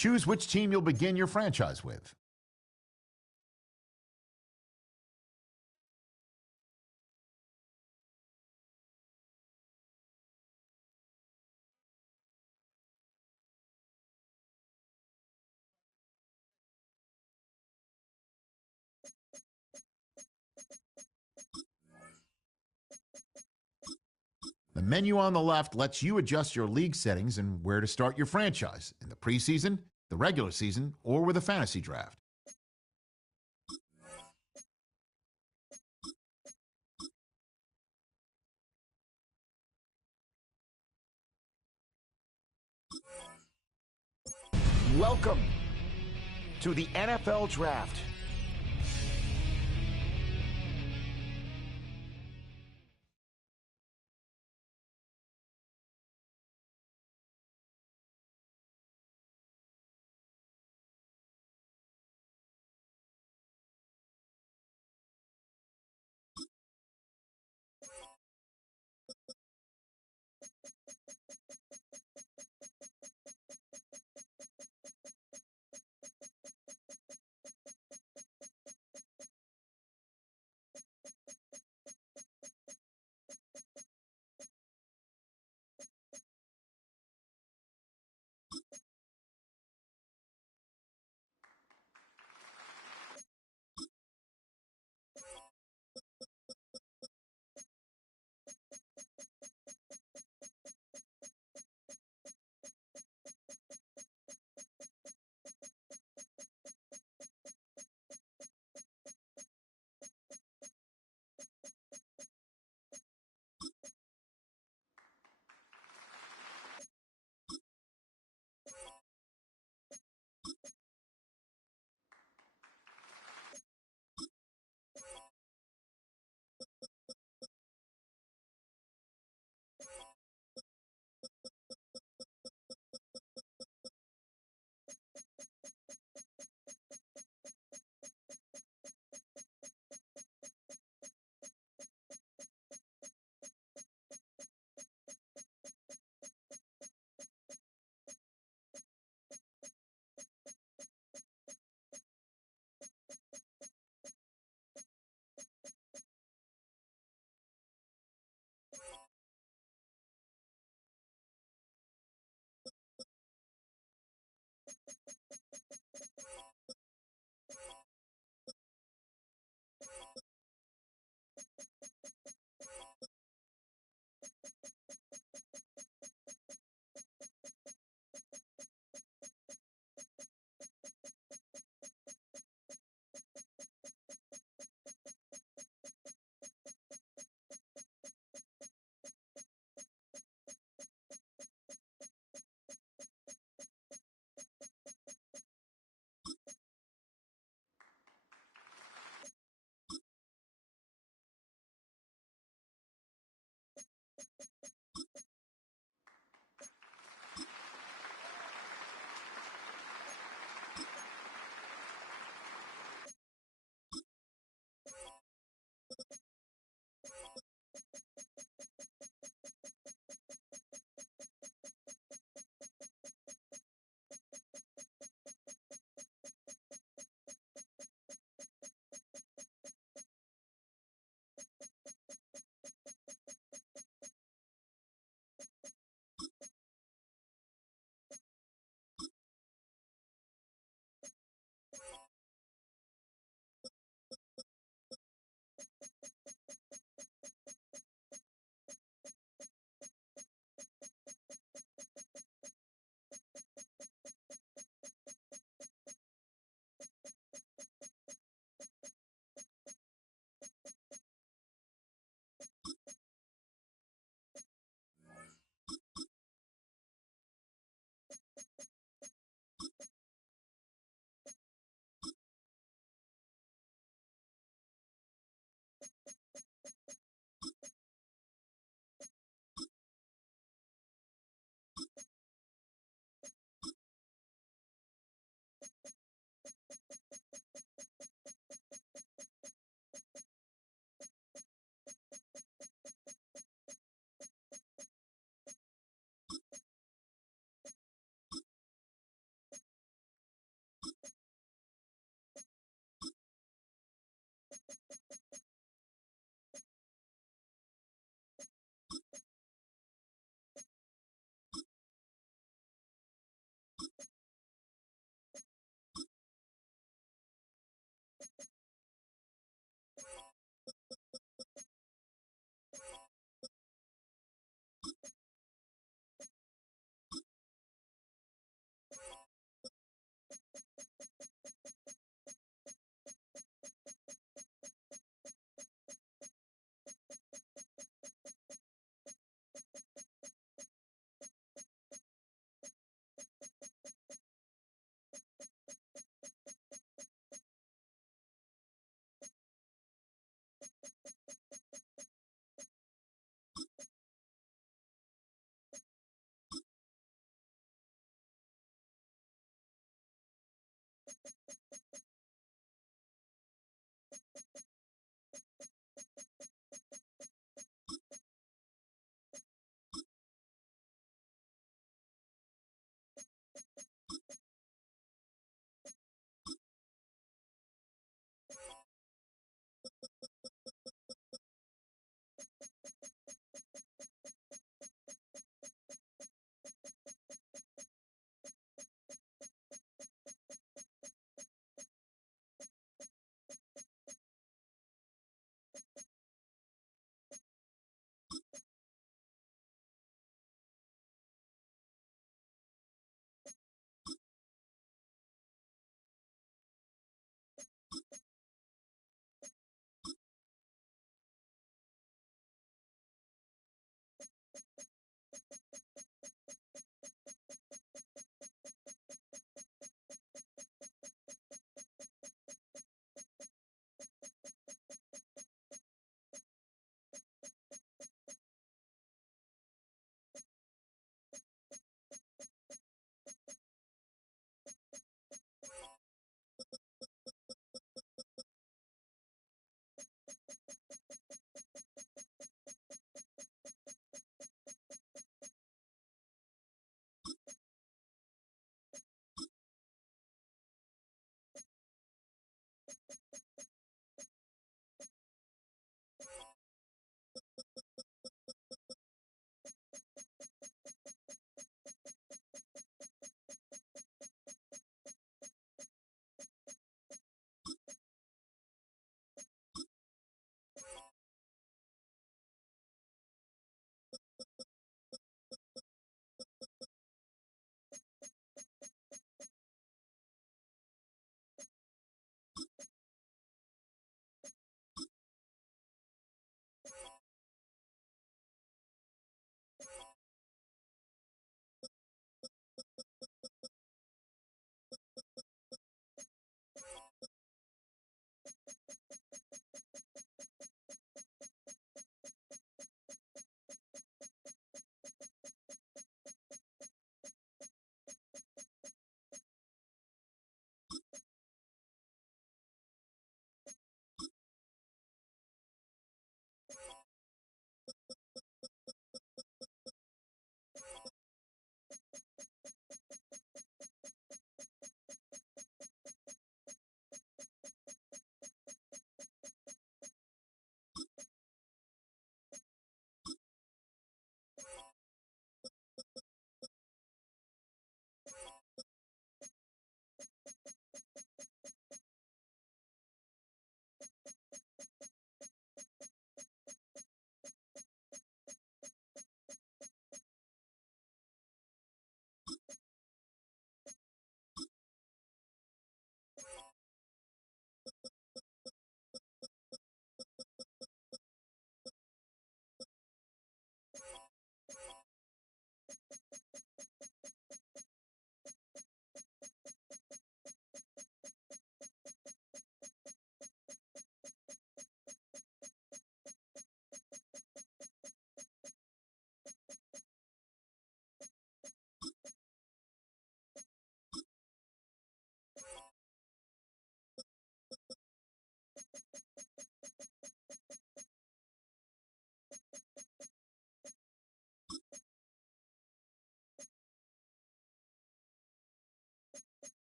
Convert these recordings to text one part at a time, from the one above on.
Choose which team you'll begin your franchise with. The menu on the left lets you adjust your league settings and where to start your franchise in the preseason, the regular season, or with a fantasy draft. Welcome to the NFL Draft.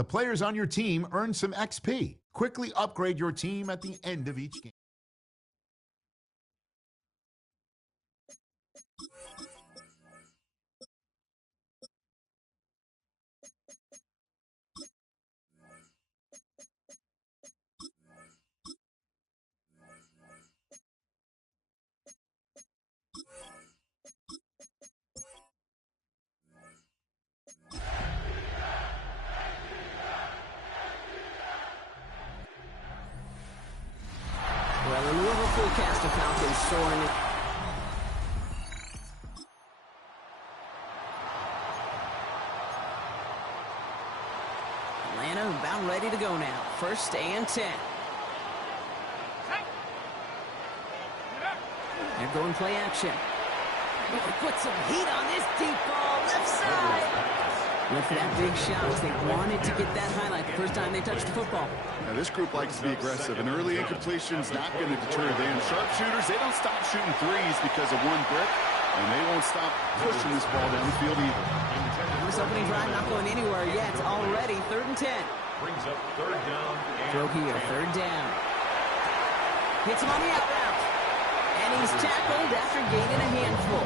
The players on your team earn some XP. Quickly upgrade your team at the end of each game. Well, a Louisville forecast of Falcons soaring. Atlanta about ready to go now. 1st and 10. They're going play action. Really put some heat on this deep ball. Left side. Went for that big shot. They wanted to get that highlight the first time they touched the football. Now, this group likes to be aggressive, and early incompletion's not going to deter them. Sharpshooters, they don't stop shooting threes because of one brick, and they won't stop pushing this ball down the field either. This opening drive not going anywhere yet. Already 3rd and 10. Brings up 3rd down. Throw here, 3rd down. Hits him on the out route. And he's tackled after gaining a handful.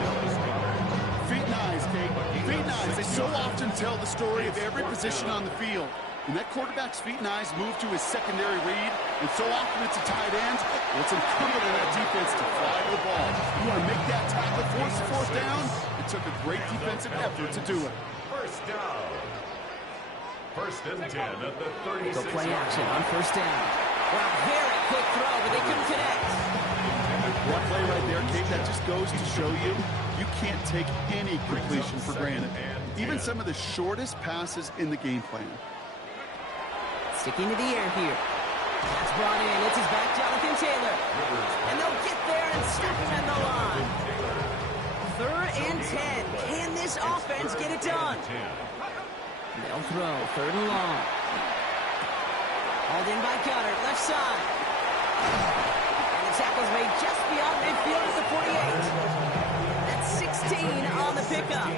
Feet and eyes, Kate. Feet and eyes. They so often tell the story of every position on the field. And that quarterback's feet and eyes move to his secondary read, and so often it's a tight end. It's incumbent on that defense to fly to the ball. You want to make that tackle, force the 4th down. It took a great defensive effort to do it. 1st down. 1st and 10 at the 36. So play action on 1st down. Well, very quick throw, but they couldn't connect. That play right there, Kate, that just goes to show you can't take any completion for granted. Even some of the shortest passes in the game plan. Sticking to the air here. That's brought in. It's his back, Jonathan Taylor. And they'll get there and stop him at the line. 3rd and 10. Can this offense get it done? They'll throw. 3rd and long. Hauled in by Cutter. Left side. And the tackle's made just beyond midfield at the 48. That's 16 on the pickup.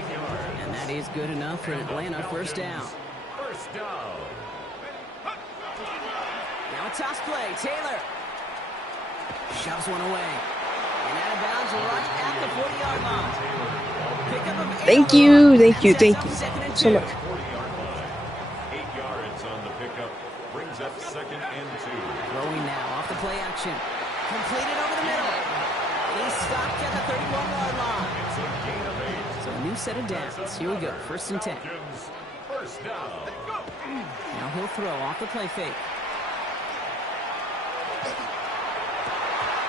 And that is good enough for Atlanta. 1st down. 1st down. Now a toss play. Taylor shoves one away. And out of bounds right at the 40-yard line. Pickup of 8. Thank you so much. 40-yard line. 8 yards on the pickup. Brings up 2nd and 2. Throwing now off the play action. Completed over the middle. He's stopped at the 31-yard line. It's a gain of 8. So a new set of downs. Here we go. 1st and 10. 1st down. Now he'll throw off the play fake.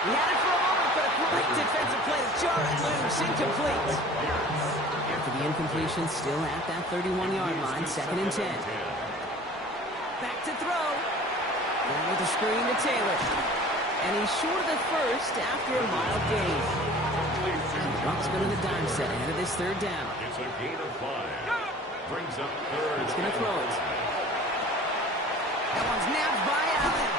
He had it for a moment, but a great defensive play to jar it loose. Incomplete. After the incompletion, still at that 31-yard line. 2nd and 10. Back to throw. Down with the screen to Taylor. And he's short of the first after a mild gain. And the Bucs go to the dime set ahead of this 3rd down. It's a gain of 5. Brings up 3rd. He's going to throw it. That one's nabbed by Allen.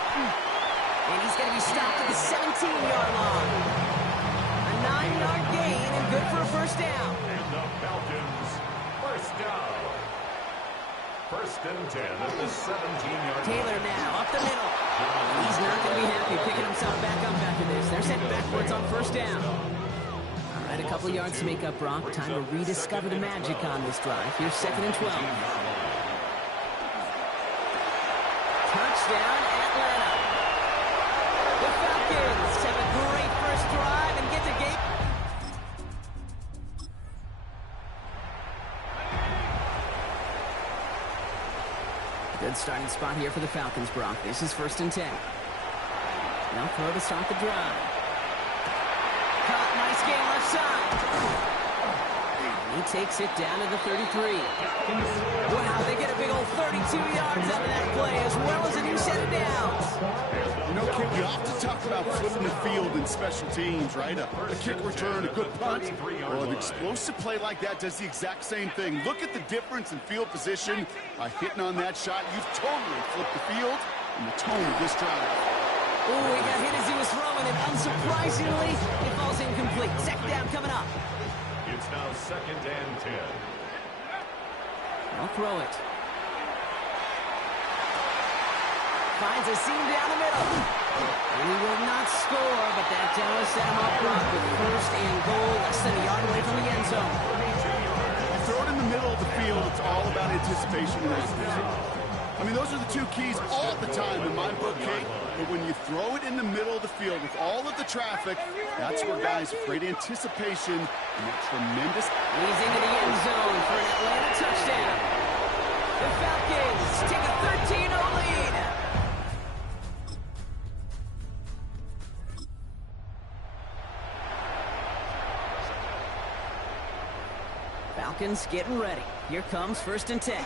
And he's going to be stopped at the 17-yard line. A 9-yard gain and good for a 1st down. And the Falcons, 1st down. 1st and 10 at the 17-yard line. Taylor now up the middle. He's not going to be happy picking himself back up after this. They're sent backwards on 1st down. All right, a couple yards to make up, Brock. Time to rediscover the magic on this drive. Here's 2nd and 12. Touchdown, Atlanta. The Falcons have a great first drive and get the game. Good starting spot here for the Falcons, Brock. This is 1st and 10. Now throw to start the drive. Caught, nice game left side. He takes it down to the 33. Wow, they get a big old 32 yards out of that play, as well as a new set of downs. You know, Kip, we often talk about flipping the field in special teams, right? A kick return, a good punt. Well, an explosive play like that does the exact same thing. Look at the difference in field position. By hitting on that shot, you've totally flipped the field and the tone of this drive. Oh, he got hit as he was throwing, and unsurprisingly, it falls incomplete. 2nd down coming up. It's now 2nd and 10. I'll throw it. Finds a seam down the middle. And he will not score, but that does set him up front with first and goal, less than a yard away from the end zone. You throw it in the middle of the field, it's all about anticipation and accuracy. I mean, those are the two keys all the time in my book, Kate. But when you throw it in the middle of the field with all of the traffic, that's where guys create anticipation and that tremendous... He's into the end zone for an Atlanta touchdown. The Falcons take a 13-0 lead. Falcons getting ready. Here comes 1st and 10.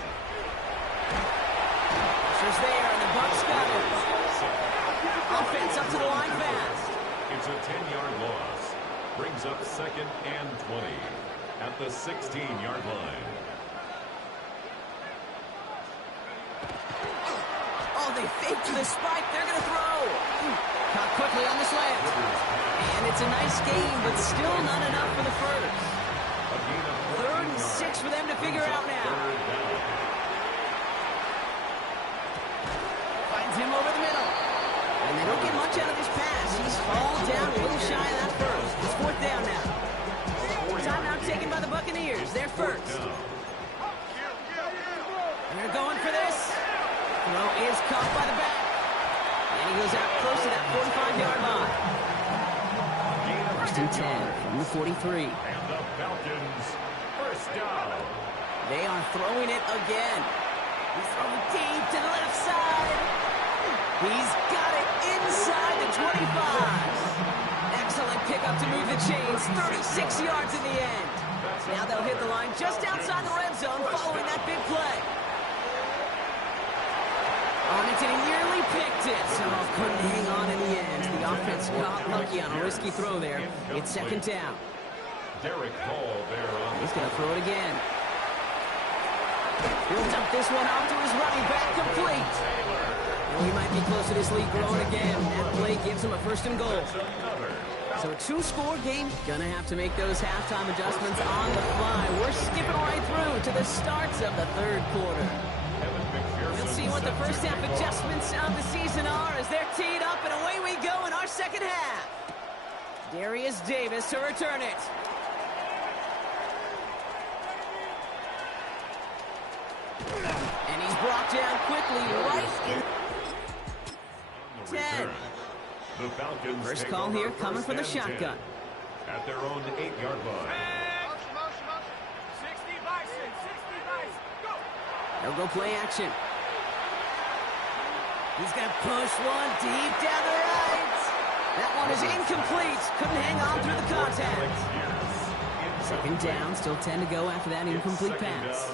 Pressure's there, and the Bucs got it. Offense up to the line fast. It's a 10-yard loss. Brings up 2nd and 20 at the 16-yard line. Oh, they faked the spike. They're going to throw. Caught quickly on the slant. And it's a nice game, but still not enough for the first. 3rd and 6 for them to figure out now. Finds him over the middle. And they don't get much out of this pass. He's fall down a little shy of that first. It's 4th down now. Timeout taken by the Buccaneers. They're first. They're going for this. Throw is caught by the back. And he goes out close to that 45-yard line. 1st and 10 from the 43. And the Falcons, first down. They are throwing it again. He's throwing deep to the left side. He's got it inside the 25. Excellent pickup to move the chains. 36 yards in the end. Now they'll hit the line just outside the red zone following that big play. On it, and he nearly picked it. So couldn't hang on in the end. The offense got lucky on a risky throw there. It's 2nd down. Derek Hall there on He's going to throw it again. He'll dump this one off to his running back, complete. Well, he might be close to this lead growing again. That play gives him a 1st and goal. So a 2-score game, gonna have to make those halftime adjustments on the fly. We're skipping right through to the starts of the 3rd quarter. We'll see what the first half adjustments of the season are as they're teed up, and away we go in our 2nd half. Darius Davis to return it. And he's brought down quickly right in 10. The Falcons First take call over here coming for the 1st and shotgun. 10 at their own 8-yard line. They'll go play action. He's going to push one deep down the right. That one is incomplete. Couldn't hang on through the contact. 2nd down, still 10 to go after that incomplete pass.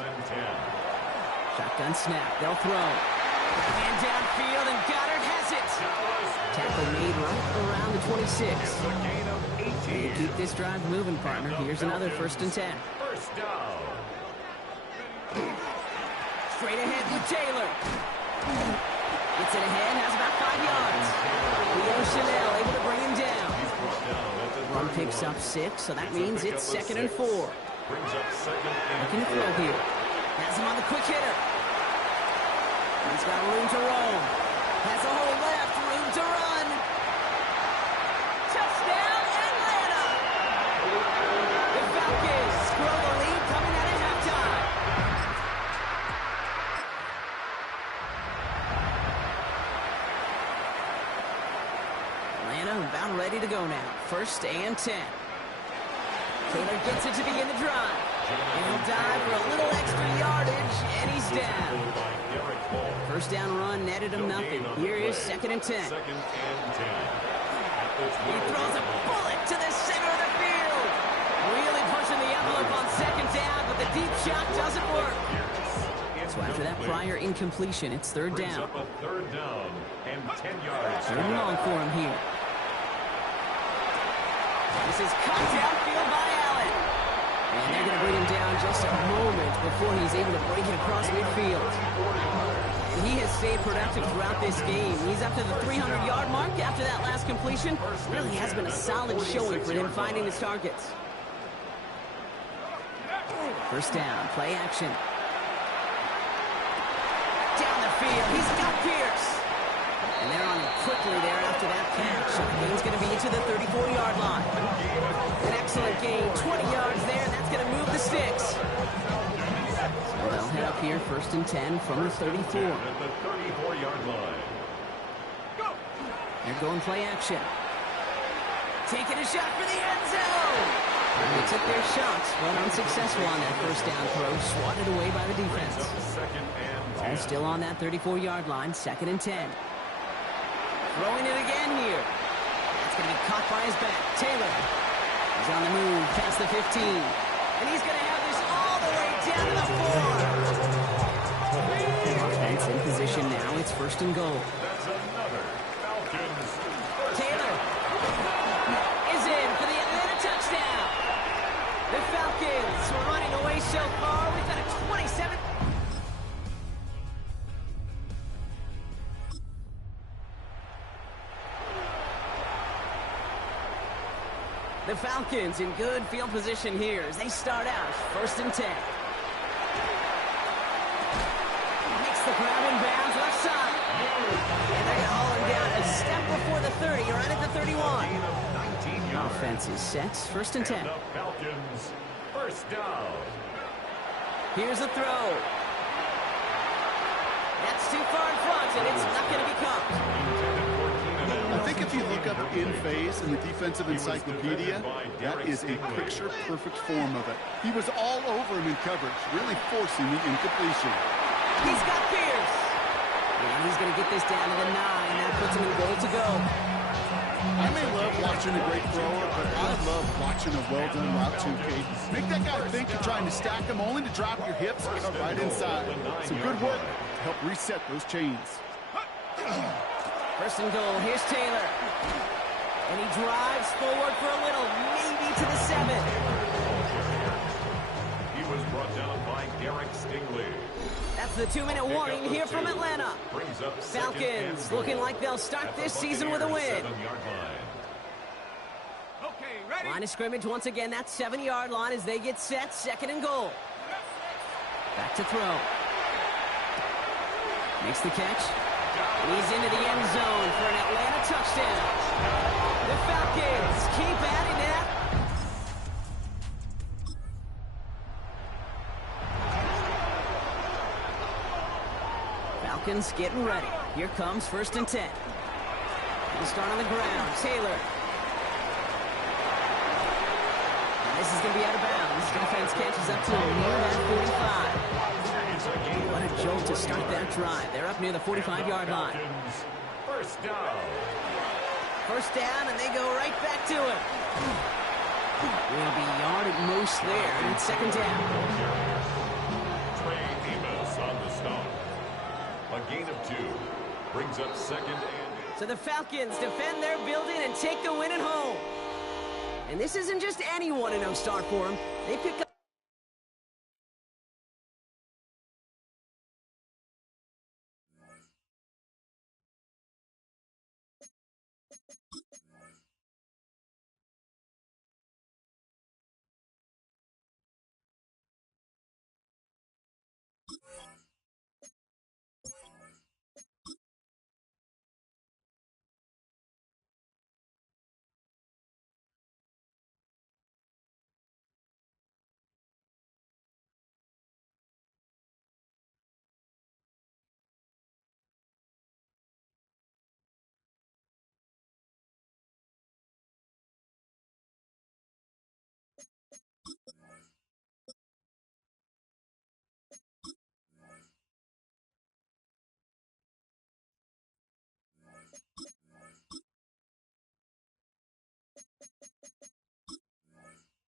Shotgun snap, they'll throw. And downfield, and Goddard has it. Tackle made right around the 26. And keep this drive moving, partner. Here's another 1st and 10. First down. Straight ahead with Taylor. Gets it ahead, has about 5 yards. Leo Chanel able to bring him down. Run picks up 6, so that means it's 2nd and 4. Looking to throw here. Has him on the quick hitter. He's got room to roam. Has a hole left, room to run. Touchdown, Atlanta! The Falcons grow the lead coming out at halftime. Atlanta about ready to go now. 1st and 10. Taylor gets it to begin the drive. And he'll dive for a little extra yardage, and he's down. 1st down run netted him nothing. Here is 2nd and 10. He throws a bullet to the center of the field. Really pushing the envelope on 2nd down, but the deep shot doesn't work. So after that prior incompletion, it's 3rd down. 3rd down and 10 yards. 3rd and long for him here. This is cut downfield by Allen. And they're going to bring him down just a moment before he's able to break it across midfield. And he has stayed productive throughout this game. He's up to the 300-yard mark after that last completion. Really has been a solid showing for him finding his targets. 1st down, play action. Down the field, he's got Pierce. And they're on him quickly there after that catch. So the gain's going to be to the 34-yard line. An excellent gain, 20 yards there, and that's going to move the sticks. So they'll head up here, 1st and 10 from the 34. At the 34-yard line. They're going play action. Taking a shot for the end zone. They took their shots, but unsuccessful on that first down throw, swatted away by the defense. Ball still on that 34-yard line, 2nd and 10. Throwing it again here. That's going to be caught by his back. Taylor is on the move past the 15. And he's going to have this all the way down to the 4. Offense in position now. It's 1st and goal. That's another Falcons. Taylor is in for the Atlanta touchdown. The Falcons are running away so far. We've got a 27. The Falcons in good field position here as they start out 1st and 10. Makes the grab in bounds left side. And they're going to haul him down a step before the 30, right at the 31. Offense is set, 1st and 10. The Falcons, 1st down. Here's a throw. That's too far in front, and it's not going to be caught. I think if you look up in phase in the defensive encyclopedia, that is a picture-perfect form of it. He was all over him in coverage, really forcing the incompletion. He's got Pierce. And he's going to get this down to the 9. That puts him in goal to go. I may love watching a great thrower, but I love watching a well-done route too, Kate. Make that guy think you're trying to stack him only to drop your hips and cut right inside. Some good work to help reset those chains. 1st and goal. Here's Taylor. And he drives forward for a little, maybe to the 7. He was brought down by Derek Stingley. That's the 2-minute warning here from Atlanta. Brings up Falcons looking like they'll start this season with a win. 7-yard line. Line of scrimmage once again, that 7-yard line as they get set, 2nd and goal. Back to throw. Makes the catch. And he's into the end zone for an Atlanta touchdown. The Falcons keep adding that. Falcons getting ready. Here comes 1st and 10. He'll start on the ground. Taylor. This is going to be out of bounds. Defense catches up to him near that 45. What a jolt to start that drive. They're up near the 45-yard line. First down. 1st down, and they go right back to it. Will be yard at most there, and it's 2nd down. Trey Amos on the stop. A gain of 2. Brings up 2nd and... So the Falcons defend their building and take the win at home. And this isn't just any 1-0 start for them. They pick up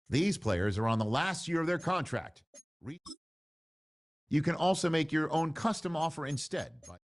These players are on the last year of their contract. You can also make your own custom offer instead by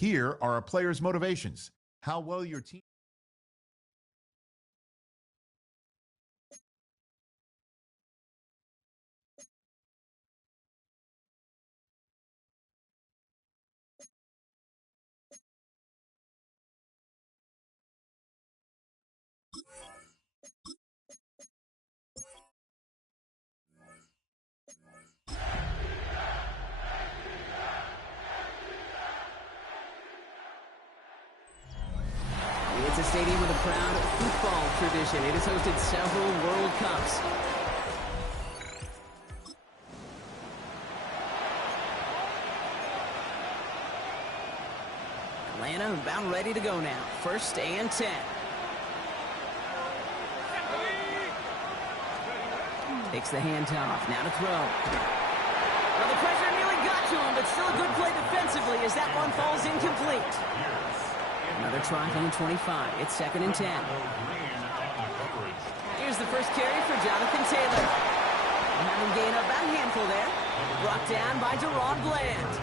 Here are a player's motivations. How well your team... It's a stadium with a proud football tradition. It has hosted several World Cups. Atlanta about ready to go now. 1st and 10. Takes the handoff. Now to throw. Well, the pressure nearly got to him, but still a good play defensively as that one falls incomplete. Another try from the 25. It's 2nd and 10. Here's the first carry for Jonathan Taylor. We'll have him gain about a handful there. Brought down by Deron Bland.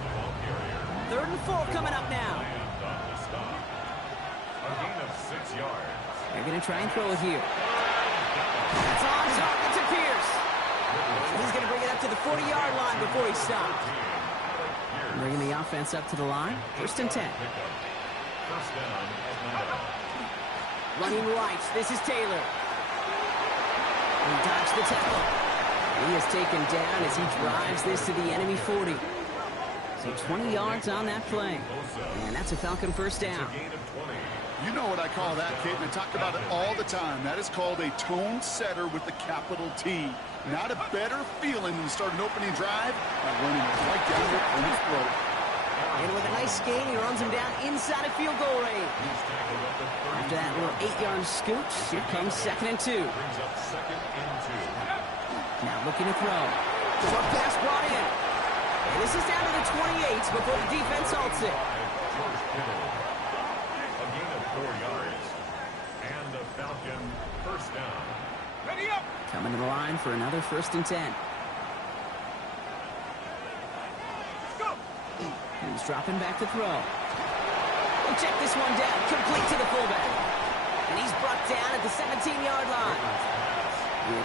3rd and 4 coming up now. A gain of 6 yards. They're going to try and throw it here. That's on target to Pierce. He's going to bring it up to the 40-yard line before he stopped. Bringing the offense up to the line. 1st and 10. First down, Atlanta. Running right. This is Taylor. He dodged the tackle. He is taken down as he drives this to the enemy 40. So 20 yards on that play. And that's a Falcon first down. You know what I call that, Kate, and I talk about it all the time. That is called a tone setter with a capital T. Not a better feeling than to start an opening drive by running right down your opponent's throat. And with a nice gain, he runs him down inside a field goal range. After that little 8-yard scooch, here comes 2nd and 2. Now looking to throw. Short pass brought in. And this is down to the 28 before the defense halts it. A gain of 4 yards. And the Falcon first down. Ready up! Coming to the line for another 1st and 10. He's dropping back to throw. He'll check this one down, complete to the fullback. And he's brought down at the 17-yard line.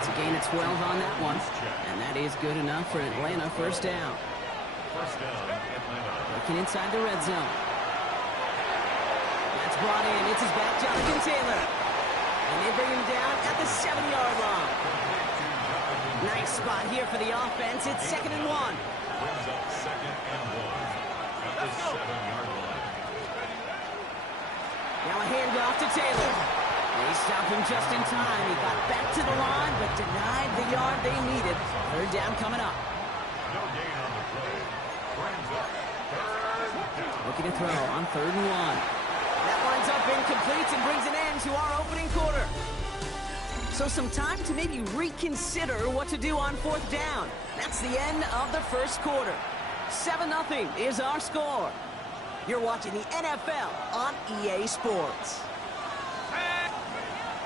It's a gain of 12 on that one. And that is good enough for Atlanta first down. First down, Atlanta. Looking inside the red zone. That's brought in. It's his back, Jonathan Taylor. And they bring him down at the 7-yard line. Nice spot here for the offense. It's 2nd and 1. Brings up 2nd and 1 at the 7-yard line. Now a handoff to Taylor. They stopped him just in time. He got back to the line, but denied the yard they needed. 3rd down coming up. No gain on the play. Brings up 3rd down. Looking to throw on 3rd and 1. That winds up incomplete and brings an end to our opening quarter. So some time to maybe reconsider what to do on 4th down. That's the end of the first quarter. 7-0 is our score. You're watching the NFL on EA Sports.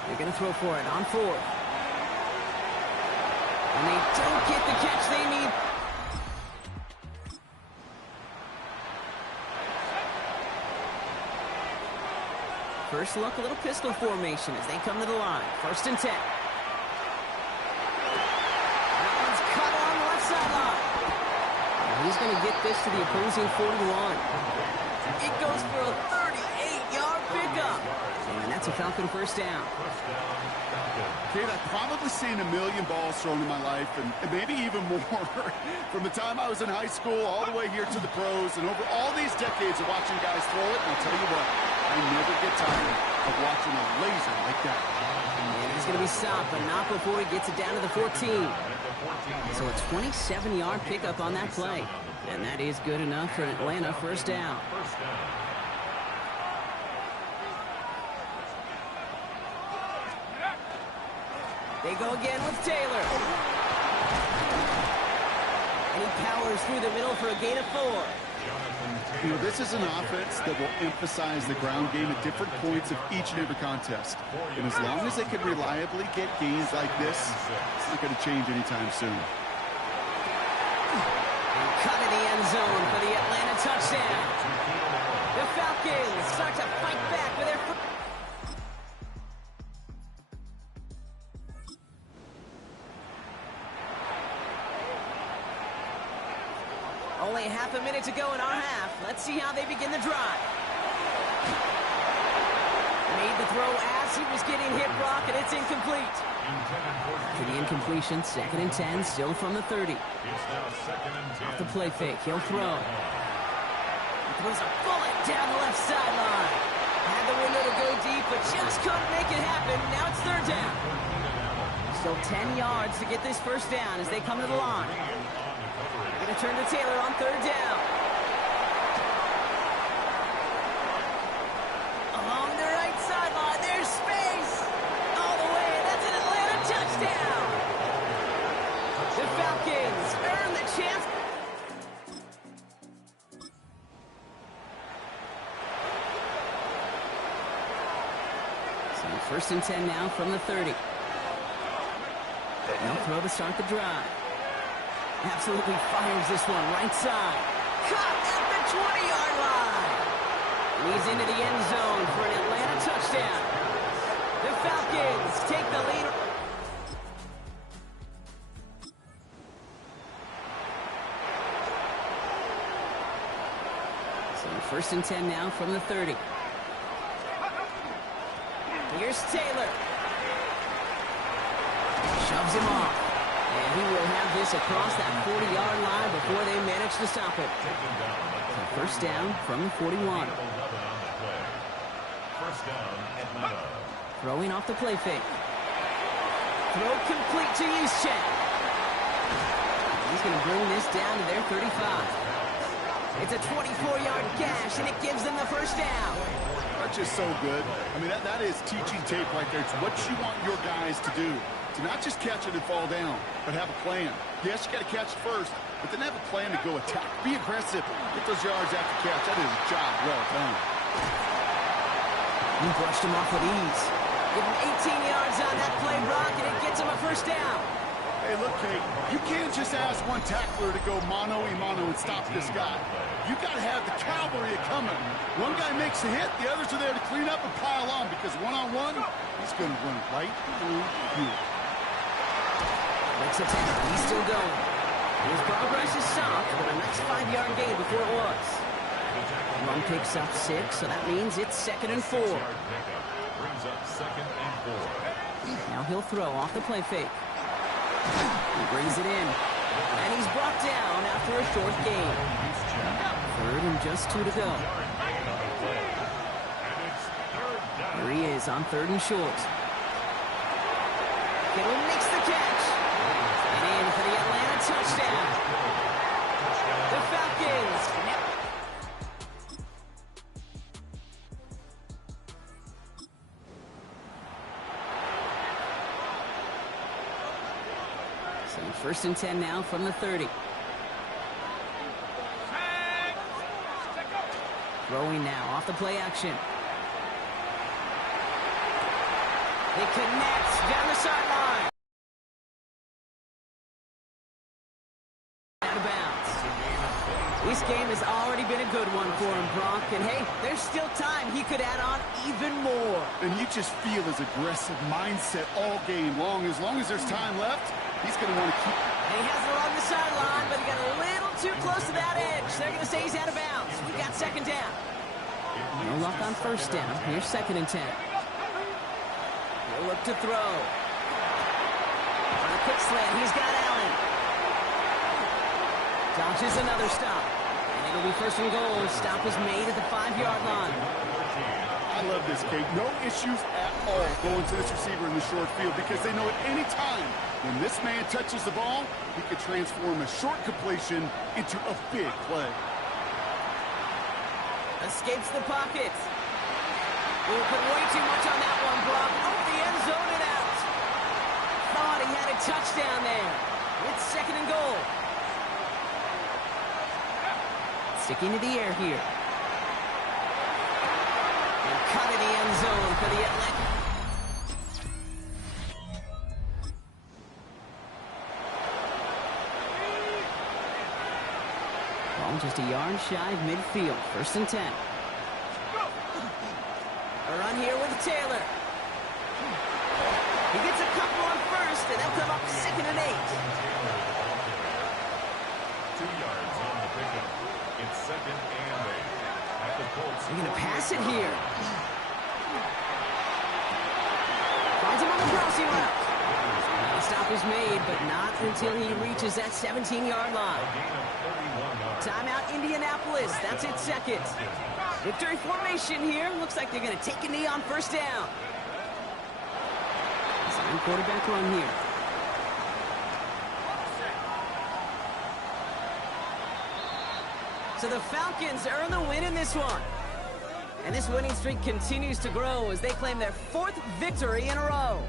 They're going to throw for it on 4th. And they don't get the catch they need. First look, a little pistol formation as they come to the line. 1st and 10. That one's cut on the left sideline. He's going to get this to the opposing 41. It goes for a 38-yard pickup. And that's a Falcon first down. Kate, I've probably seen a million balls thrown in my life, and maybe even more. From the time I was in high school all the way here to the pros, and over all these decades of watching guys throw it, and I'll tell you what, I never get tired of watching a laser like that. And he's going to be stopped, but not before he gets it down to the 14. So a 27-yard pickup on that play. And that is good enough for Atlanta first down. They go again with Taylor. And he powers through the middle for a gain of 4. You know, this is an offense that will emphasize the ground game at different points of each and every contest. And as long as they can reliably get gains like this, it's not going to change anytime soon. And cut in the end zone for the Atlanta touchdown. The Falcons start to fight back with their first. Only half a minute to go in our half. Let's see how they begin the drive. Made the throw as he was getting hit, Brock, and it's incomplete. To the incompletion, 2nd and 10, still from the 30. Off the play fake, he'll throw. He throws a bullet down the left sideline. Had the window to go deep, but just couldn't make it happen. Now it's 3rd down. Still 10 yards to get this first down as they come to the line. They're going to turn to Taylor on 3rd down. Along the right sideline, there's space. All the way, and that's an Atlanta touchdown. The Falcons earn the chance. So 1st and 10 now from the 30. They'll throw to start the drive. Absolutely fires this one right side. Caught at the 20-yard line. And he's into the end zone for an Atlanta touchdown. The Falcons take the lead. So 1st and 10 now from the 30. Here's Taylor. Shoves him off. And he will have this across that 40-yard line before they manage to stop it. So 1st down from the 41. Throwing off the play fake. Throw complete to Juszczyk. He's going to bring this down to their 35. It's a 24-yard gash, and it gives them the first down. That's just so good. I mean, that is teaching tape right there. It's what you want your guys to do. To not just catch it and fall down, but have a plan. Yes, you got to catch it first, but then have a plan to go attack. Be aggressive. Get those yards after catch. That is a job well done. He brushed him off with ease. Give him 18 yards on that play, Brock, and it gets him a first down. Hey, look, Kate, you can't just ask one tackler to go mano-a-mano and stop this guy. You got to have the cavalry coming. One guy makes a hit, the others are there to clean up and pile on, because one-on-one, he's going to run right through you. Makes a tackle. He's still going. His progress is stopped, but a nice 5-yard gain before it was. Run picks up 6, so that means it's 2nd and 4. Now he'll throw off the play fake. He brings it in. And he's brought down after a short gain. 3rd and just 2 to go. Here he is on 3rd and short. Kittle makes the catch. And in for the Atlanta touchdown. The Falcons. So 1st and 10 now from the 30. Throwing now off the play action. It connects down the sideline. Out of bounds. This game has already been a good one for him, Brock. And hey, there's still time. He could add on even more. And you just feel his aggressive mindset all game long. As long as there's time left, he's going to want to keep. And he has it along the sideline, but he got a little too close to that edge. They're going to say he's out of bounds. We got 2nd down. No luck on 1st down. Here's 2nd and 10. He'll look to throw. On a quick slant, he's got Allen. Dodges another stop. And it'll be 1st and goal. Stop is made at the 5-yard line. I love this, Kate. No issues at all going to this receiver in the short field, because they know at any time when this man touches the ball, he could transform a short completion into a big play. Escapes the pocket. We'll put way too much on that one, Brock. Over the end zone and out. Thought he had a touchdown there. It's 2nd and goal. Sticking to the air here. And cut in the end zone for the Atlanta. Ball just a yard shy of midfield. 1st and 10. run here with Taylor. He gets a couple on first, and they'll come up 2nd and 8. 2 yards on the pickup. It's 2nd and 8. At the Colts. They're going to pass it here. Finds him on the crossing route. The stop is made, but not until he reaches that 17-yard line. Timeout, Indianapolis. That's its 2nd. Victory formation here. Looks like they're going to take a knee on 1st down. Same quarterback run here. So the Falcons earn the win in this one. And this winning streak continues to grow as they claim their 4th victory in a row.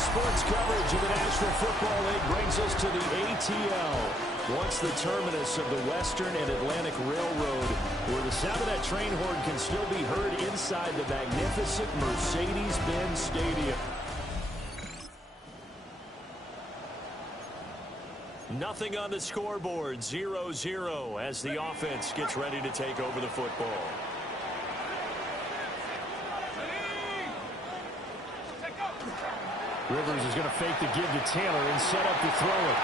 Sports coverage of the National Football League brings us to the ATL. Once the terminus of the Western and Atlantic Railroad, where the sound of that train horn can still be heard inside the magnificent Mercedes-Benz Stadium. Nothing on the scoreboard, 0-0 as the offense gets ready to take over the football. Rivers is going to fake the give to Taylor and set up to throw it.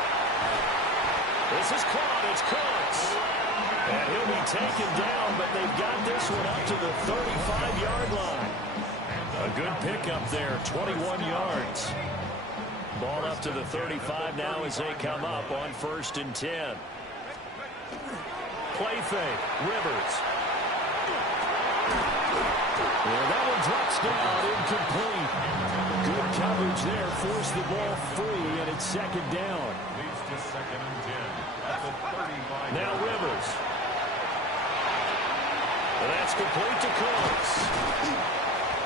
This is caught. It's Cooks. And he'll be taken down, but they've got this one up to the 35-yard line. A good pickup there, 21 yards. Ball up to the 35 now as they come up on 1st and 10. Play fake. Rivers. Well, that one drops down, incomplete. Good coverage there, forced the ball free, and it's 2nd down. Leads to 2nd and 10 at the 35. Now Rivers. And that's complete to Cooks.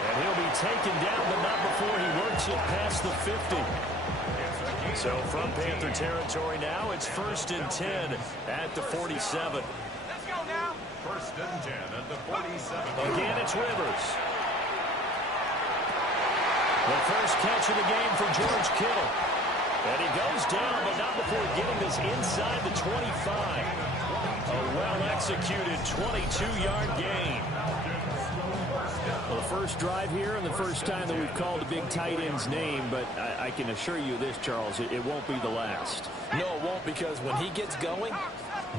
And he'll be taken down, but not before he works it past the 50. So from Panther territory now, it's 1st and 10 at the 47. Let's go now. 1st and 10 at the 47. Again, it's Rivers. The first catch of the game for George Kittle. And he goes down, but not before getting this inside the 25. A well-executed 22-yard gain. Well, the first drive here and the first time that we've called a big tight end's name, but I can assure you this, Charles, it won't be the last. No, it won't, because when he gets going,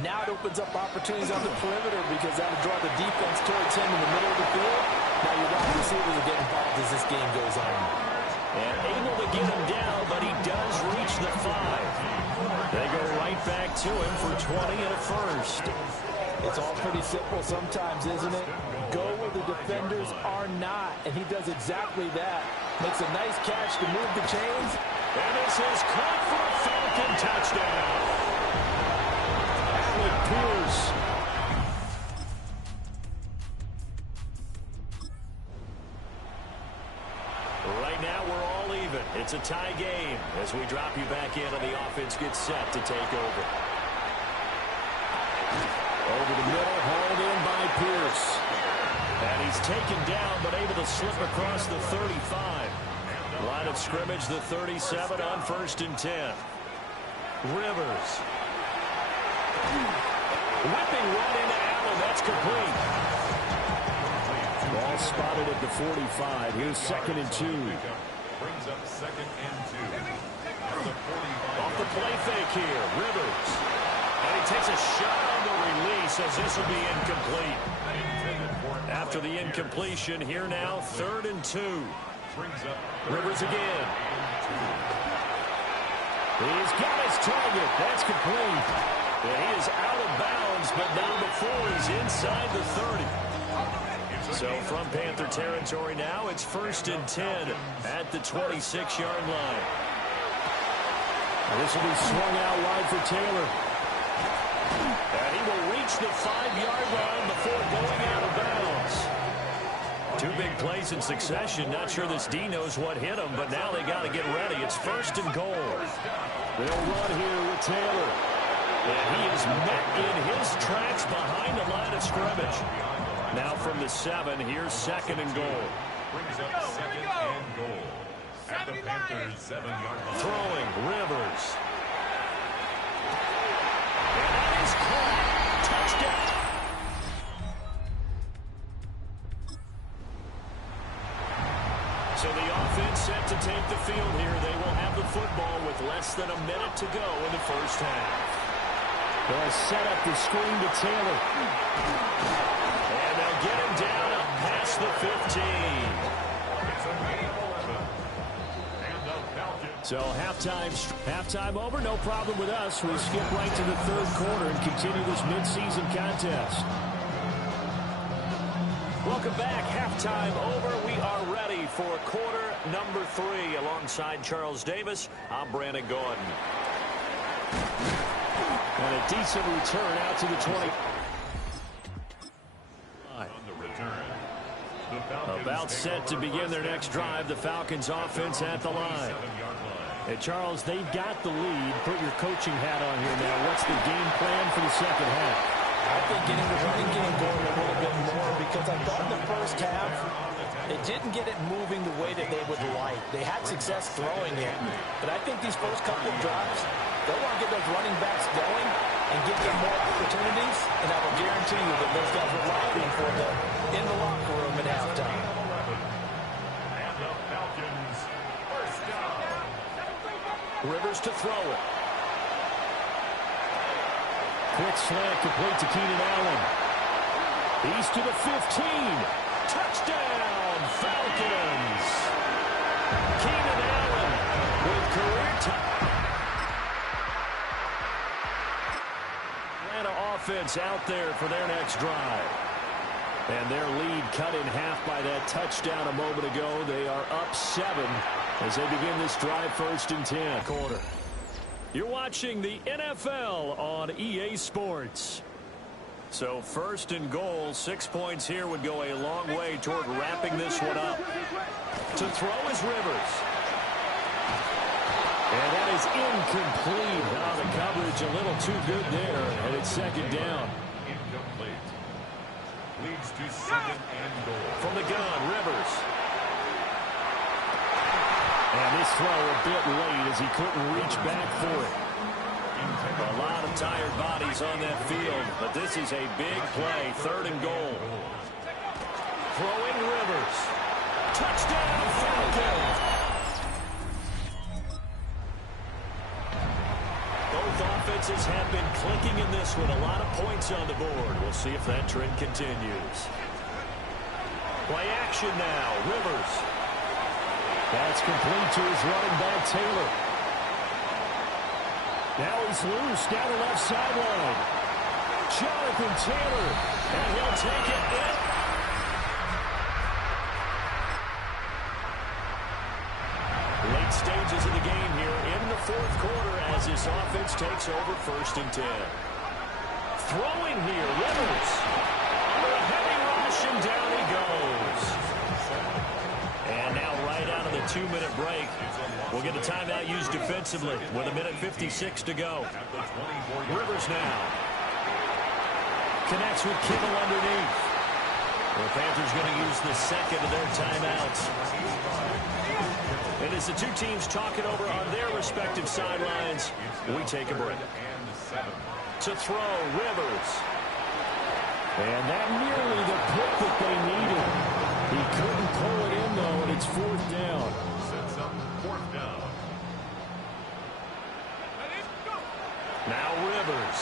now it opens up opportunities on the perimeter because that'll draw the defense towards him in the middle of the field. Now your wide receivers are getting involved as this game goes on. And able to get him down, but he does reach the 5. They go right back to him for 20 and a first. It's all pretty simple sometimes, isn't it? Go where the defenders are not, and he does exactly that. Makes a nice catch to move the chains. And this is caught for a Falcon touchdown. Alec Pierce. Right now, we're all even. It's a tie game as we drop you back in and the offense gets set to take over. Over the middle, hauled in by Pierce. And he's taken down, but able to slip across the 35. Line of scrimmage, the 37 on 1st and 10. Rivers. Whipping right into and that's complete. Ball spotted at the 45. Here's 2nd and 2. Brings up 2nd and 2. At the 45. Off the play fake here, Rivers. And he takes a shot on the release as this will be incomplete. After the incompletion, here now, 3rd and 2. Rivers again. He's got his target. That's complete. And he is out of bounds, but not before he's inside the 30. So from Panther territory now, it's 1st and 10 at the 26-yard line. This will be swung out wide for Taylor. And he will reach the 5-yard line before going out of bounds. 2 big plays in succession. Not sure this D knows what hit him, but now they got to get ready. It's 1st and goal. They'll run here with Taylor. And he is met in his tracks behind the line of scrimmage. Now from the 7, here's 2nd and goal. Brings up 2nd and goal. At the Panthers' 7-yard line. Throwing, Rivers. And that is caught. Touchdown. So the offense set to take the field here. They will have the football with less than a minute to go in the first half. They'll set up the screen to Taylor. And they'll get him down up past the 15. So halftime over, no problem with us. We skip right to the 3rd quarter and continue this midseason contest. Welcome back. Halftime over. We are ready for quarter number 3. Alongside Charles Davis, I'm Brandon Gordon. And a decent return out to the 20. On the return. About set to begin their next drive. The Falcons offense at the line. And Charles, they've got the lead. Put your coaching hat on here now. What's the game plan for the second half? I think getting the running game going a little bit more, because I thought in the first half they didn't get it moving the way that they would like. They had success throwing it, but I think these first couple of drives, they want to get those running backs going and give them more opportunities, and I will guarantee you that those guys were rioting for them in the locker room at halftime. And the Falcons, first down. Rivers to throw it. Quick slant complete to Keenan Allen. He's to the 15. Touchdown, Falcons. Keenan Allen with career Atlanta offense out there for their next drive. And their lead cut in half by that touchdown a moment ago. They are up 7 as they begin this drive 1st and 10. Quarter. You're watching the NFL on EA Sports. So 1st and goal, 6 points here would go a long way toward wrapping this one up. To throw is Rivers. And that is incomplete. Now the coverage a little too good there, and it's 2nd down. Incomplete. Leads to 2nd and goal. From the gun, Rivers. And this throw a bit late as he couldn't reach back for it. A lot of tired bodies on that field, but this is a big play. 3rd and goal. Throwing Rivers. Touchdown, Falcons. Both offenses have been clicking in this one. A lot of points on the board. We'll see if that trend continues. Play action now. Rivers. That's complete to his running back, Taylor. Now he's loose down the left sideline. Jonathan Taylor, and he'll take it in. Late stages of the game here in the 4th quarter as this offense takes over 1st and 10. Throwing here, Rivers. Under a heavy rush, and down he goes. And now right out of the 2-minute break, we'll get a timeout used defensively with 1:56 to go. Rivers now connects with Kittle underneath. The Panthers going to use the 2nd of their timeouts. And as the 2 teams talk it over on their respective sidelines, we take a break. To throw, Rivers. And that nearly the pick that they needed. He couldn't pull it in, though, and it's 4th down. Sets up 4th down. Now Rivers.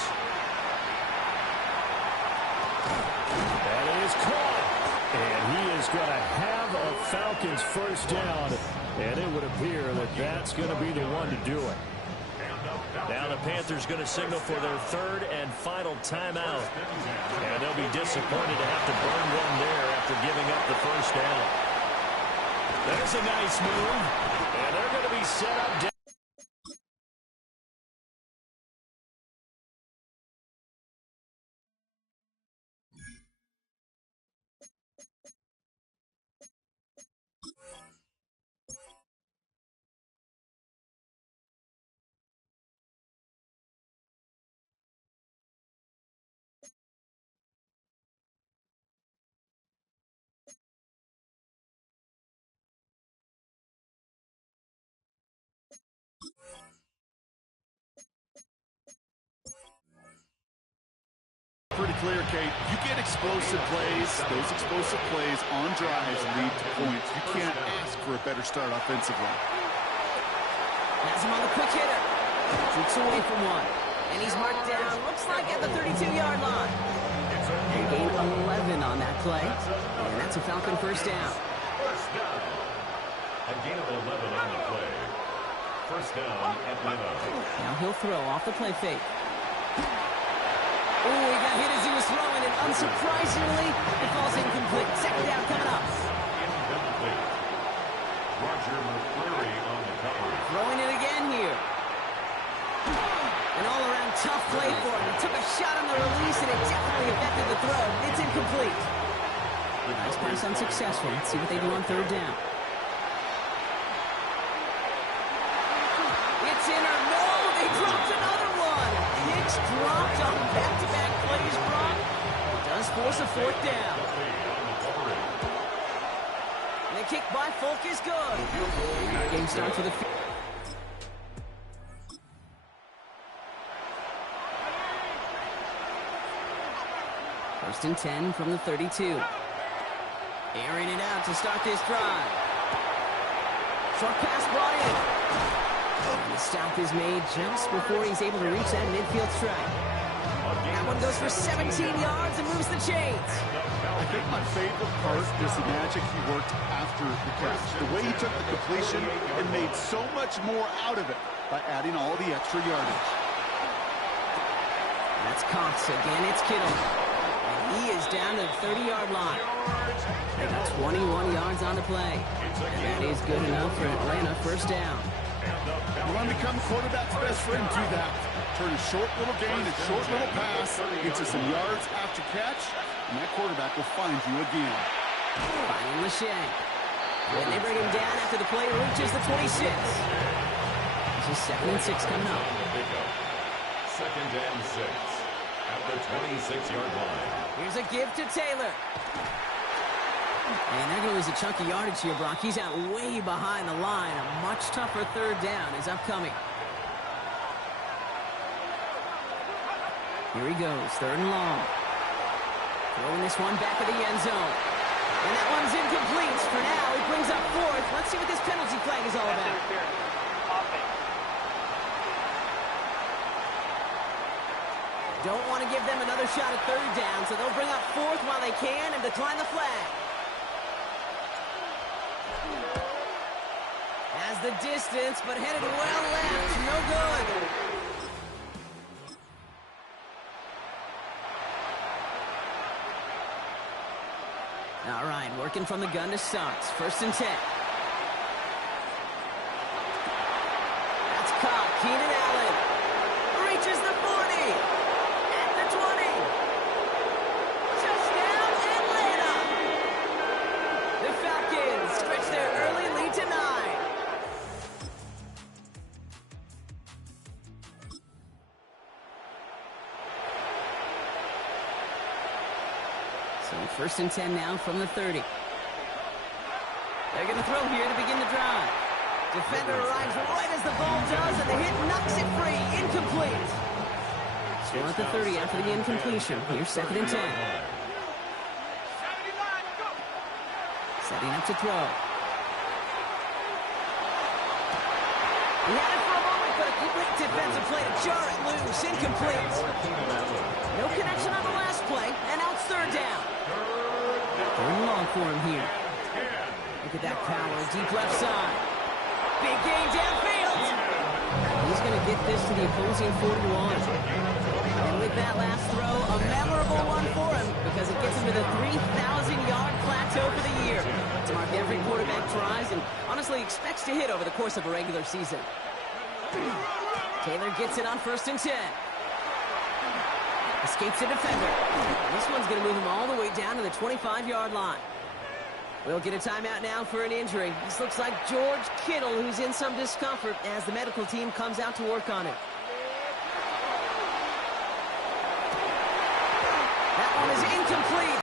That is caught. And he is going to have a Falcons 1st down. And it would appear that that's going to be the one to do it. Now the Panthers going to signal for their 3rd and final timeout. And they'll be disappointed to have to burn one there after giving up the 1st down. There's a nice move. And they're going to be set up down. Pretty clear, Kate. You get explosive plays. Those explosive plays on drives lead to points. You can't ask for a better start offensively. Has him on the quick hitter. Shoots away from one. And he's marked down, looks like at the 32-yard line. And gain 11 on that play. And that's a Falcon 1st down. A gain of 11 on the play. 1st down, Atlanta. Now he'll throw off the play fake. Oh, he got hit as he was throwing, and unsurprisingly, it falls incomplete. 2nd down coming up. Incomplete. Roger McCreary on the cover. Throwing it again here. An all-around tough play for him. He took a shot on the release, and it definitely affected the throw. It's incomplete. Nice pass unsuccessful. Let's see what they do on 3rd down. It's in or no. They dropped another one. Hicks dropped on back-to-back plays, Brock. It does force a 4th down. And the kick by Folk is good. Game starts with a... 1st and 10 from the 32. Airing it out to start this drive. Short pass brought in. And the stop is made just before he's able to reach that midfield strike. That one goes for 17 yards and moves the chains. I think my favorite part is the magic he worked after the catch. The way he took the completion and made so much more out of it by adding all the extra yardage. That's Cox. Again, it's Kittle. And he is down to the 30-yard line. They got 21 yards on the play. And that is good enough for Atlanta. 1st down. You want to become the quarterback's best friend, do that. Turn a short little gain, a short little pass into some yards after catch, and that quarterback will find you again. Finding Lachey. And they bring him down after the play reaches the 26. This is 2nd and 6 coming up. 2nd and 6 at the 26-yard line. Here's a give to Taylor. And they're going to lose a chunk of yardage here, Brock. He's out way behind the line. A much tougher 3rd down is upcoming. Here he goes, 3rd and long. Throwing this one back of the end zone. And that one's incomplete. For now, he brings up 4th. Let's see what this penalty flag is all about. Don't want to give them another shot at 3rd down, so they'll bring up 4th while they can and decline the flag. Has the distance, but headed well left. No good. All right, working from the gun to start. 1st and 10. That's caught. Keenan Allen reaches the 40. At the 20. Touchdown, Atlanta. The Falcons stretch their early lead to 9. So 1st and 10 now from the 30. They're going to throw here to begin the drive. Defender arrives right as the ball does, and the hit knocks it free. Incomplete. Still at the 30 after the incompletion. Here's 2nd and 10. Setting up to throw. He had it for a moment, but a great defensive play to jar it loose. Incomplete. No connection on the last play, and now it's third down. Third and long for him here. Look at that power, deep left side. Big gain downfield. He's going to get this to the opposing 41. And with that last throw, a memorable one for him because it gets him to the 3,000-yard plateau for the year. It's a mark every quarterback tries and honestly expects to hit over the course of a regular season. Taylor gets it on 1st and 10. Escapes the defender. This one's going to move him all the way down to the 25-yard line. We'll get a timeout now for an injury. This looks like George Kittle, who's in some discomfort as the medical team comes out to work on it. That one is incomplete.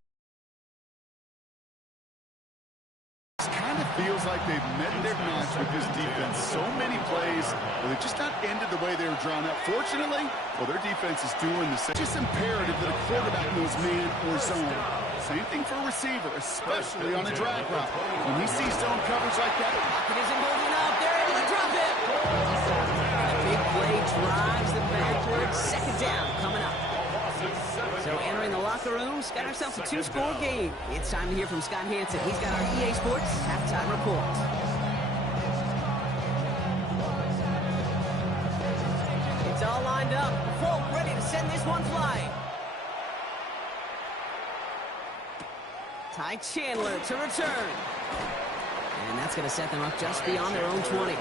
Kind of feels like they've met their match with this defense. So many plays where they've just not ended the way they were drawn up. Fortunately, well, their defense is doing the same. It's just imperative that a quarterback knows man or zone. Same thing for a receiver, especially on a drag route. When he sees zone coverage like that, Pocket isn't holding up. They're able to drop it. A big play drives them backwards. Second down coming up. So entering the locker room, it's got ourselves a 2-score game. It's time to hear from Scott Hansen. He's got our EA Sports halftime report. It's all lined up. Folk ready to send this one flying. Ty Chandler to return. And that's going to set them up just beyond their own 20.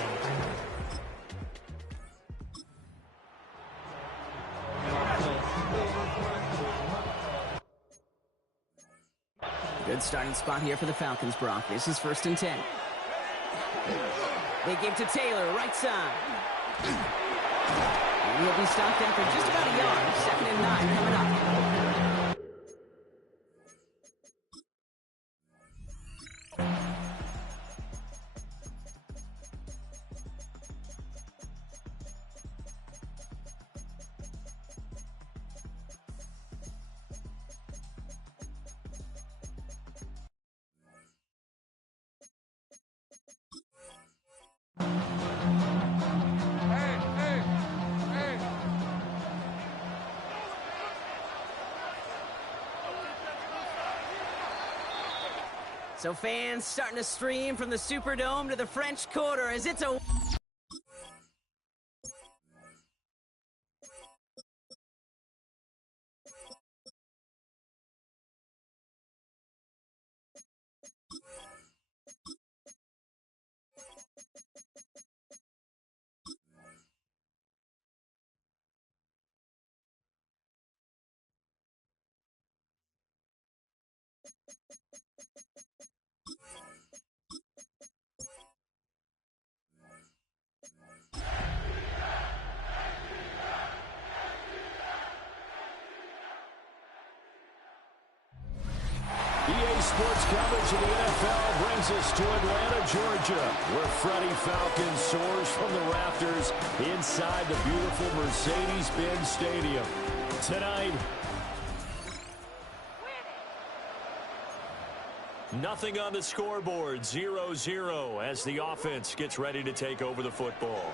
Good starting spot here for the Falcons, Brock. This is 1st and 10. They give to Taylor, right side. And he'll be stopped after just about a yard. 2nd and 9 coming up. So fans starting to stream from the Superdome to the French Quarter as it's a... EA Sports coverage of the NFL brings us to Atlanta, Georgia, where Freddie Falcon soars from the rafters inside the beautiful Mercedes-Benz Stadium. Tonight, nothing on the scoreboard, 0-0 as the offense gets ready to take over the football.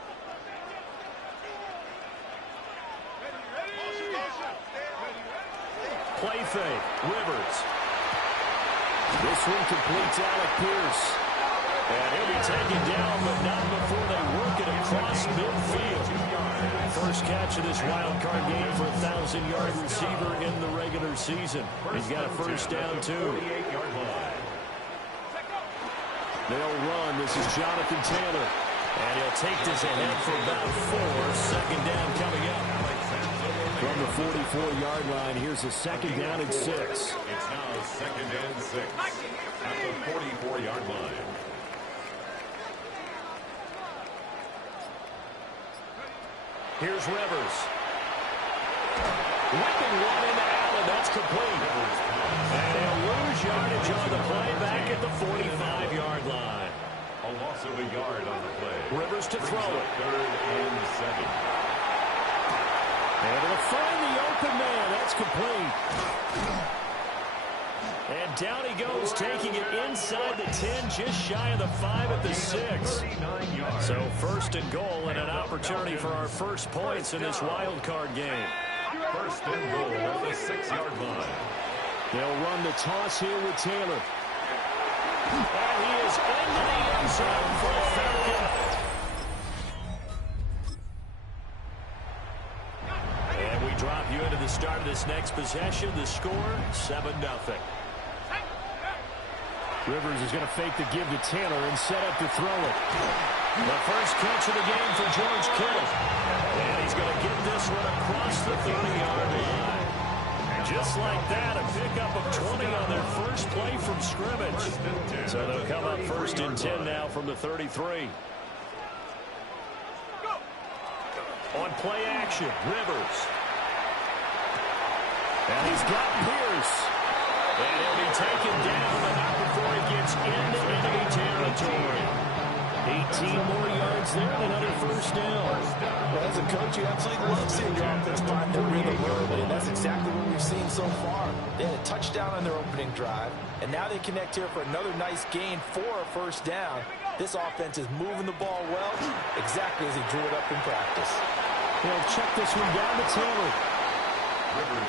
Play fake, Rivers. This one completes Alec Pierce. And he'll be taken down, but not before they work it across midfield. First catch of this wild card game for a 1,000-yard receiver in the regular season. He's got a first down, too. They'll run. This is Jonathan Taylor. And he'll take this ahead for about 4. Second down coming up. From the 44-yard line, here's a second down and 6. It's now 2nd and 6 at the 44-yard line. Here's Rivers. Whipping one into Allen. That's complete. And he'll lose yardage on the play back at the 45-yard line. A loss of a yard on the play. Rivers to throw it. 3rd and 7. Able to find the open man. That's complete. And down he goes, taking it inside the 10, just shy of the 5 at the 6. So first and goal and an opportunity for our first points in this wild card game. First and goal at the 6-yard line. They'll run the toss here with Taylor. And he is into the end zone for a Falcon. And we drop you into the start of this next possession. The score, 7-0. Rivers is going to fake the give to Taylor and set up to throw it. The first catch of the game for George Kittle. And he's going to get this one across the 30-yard line. Just like that, a pickup of 20 on their first play from scrimmage. So they'll come up first and 10 now from the 33. On play action, Rivers. And he's got Pierce. And he'll be taken down, but not before he gets into enemy territory. 18 more yards there and another first down. Well, as a coach, you absolutely love seeing your offense find their rhythm early, and that's exactly what we've seen so far. They had a touchdown on their opening drive, and now they connect here for another nice gain for a first down. This offense is moving the ball well, exactly as he drew it up in practice. He'll check this one down to Taylor.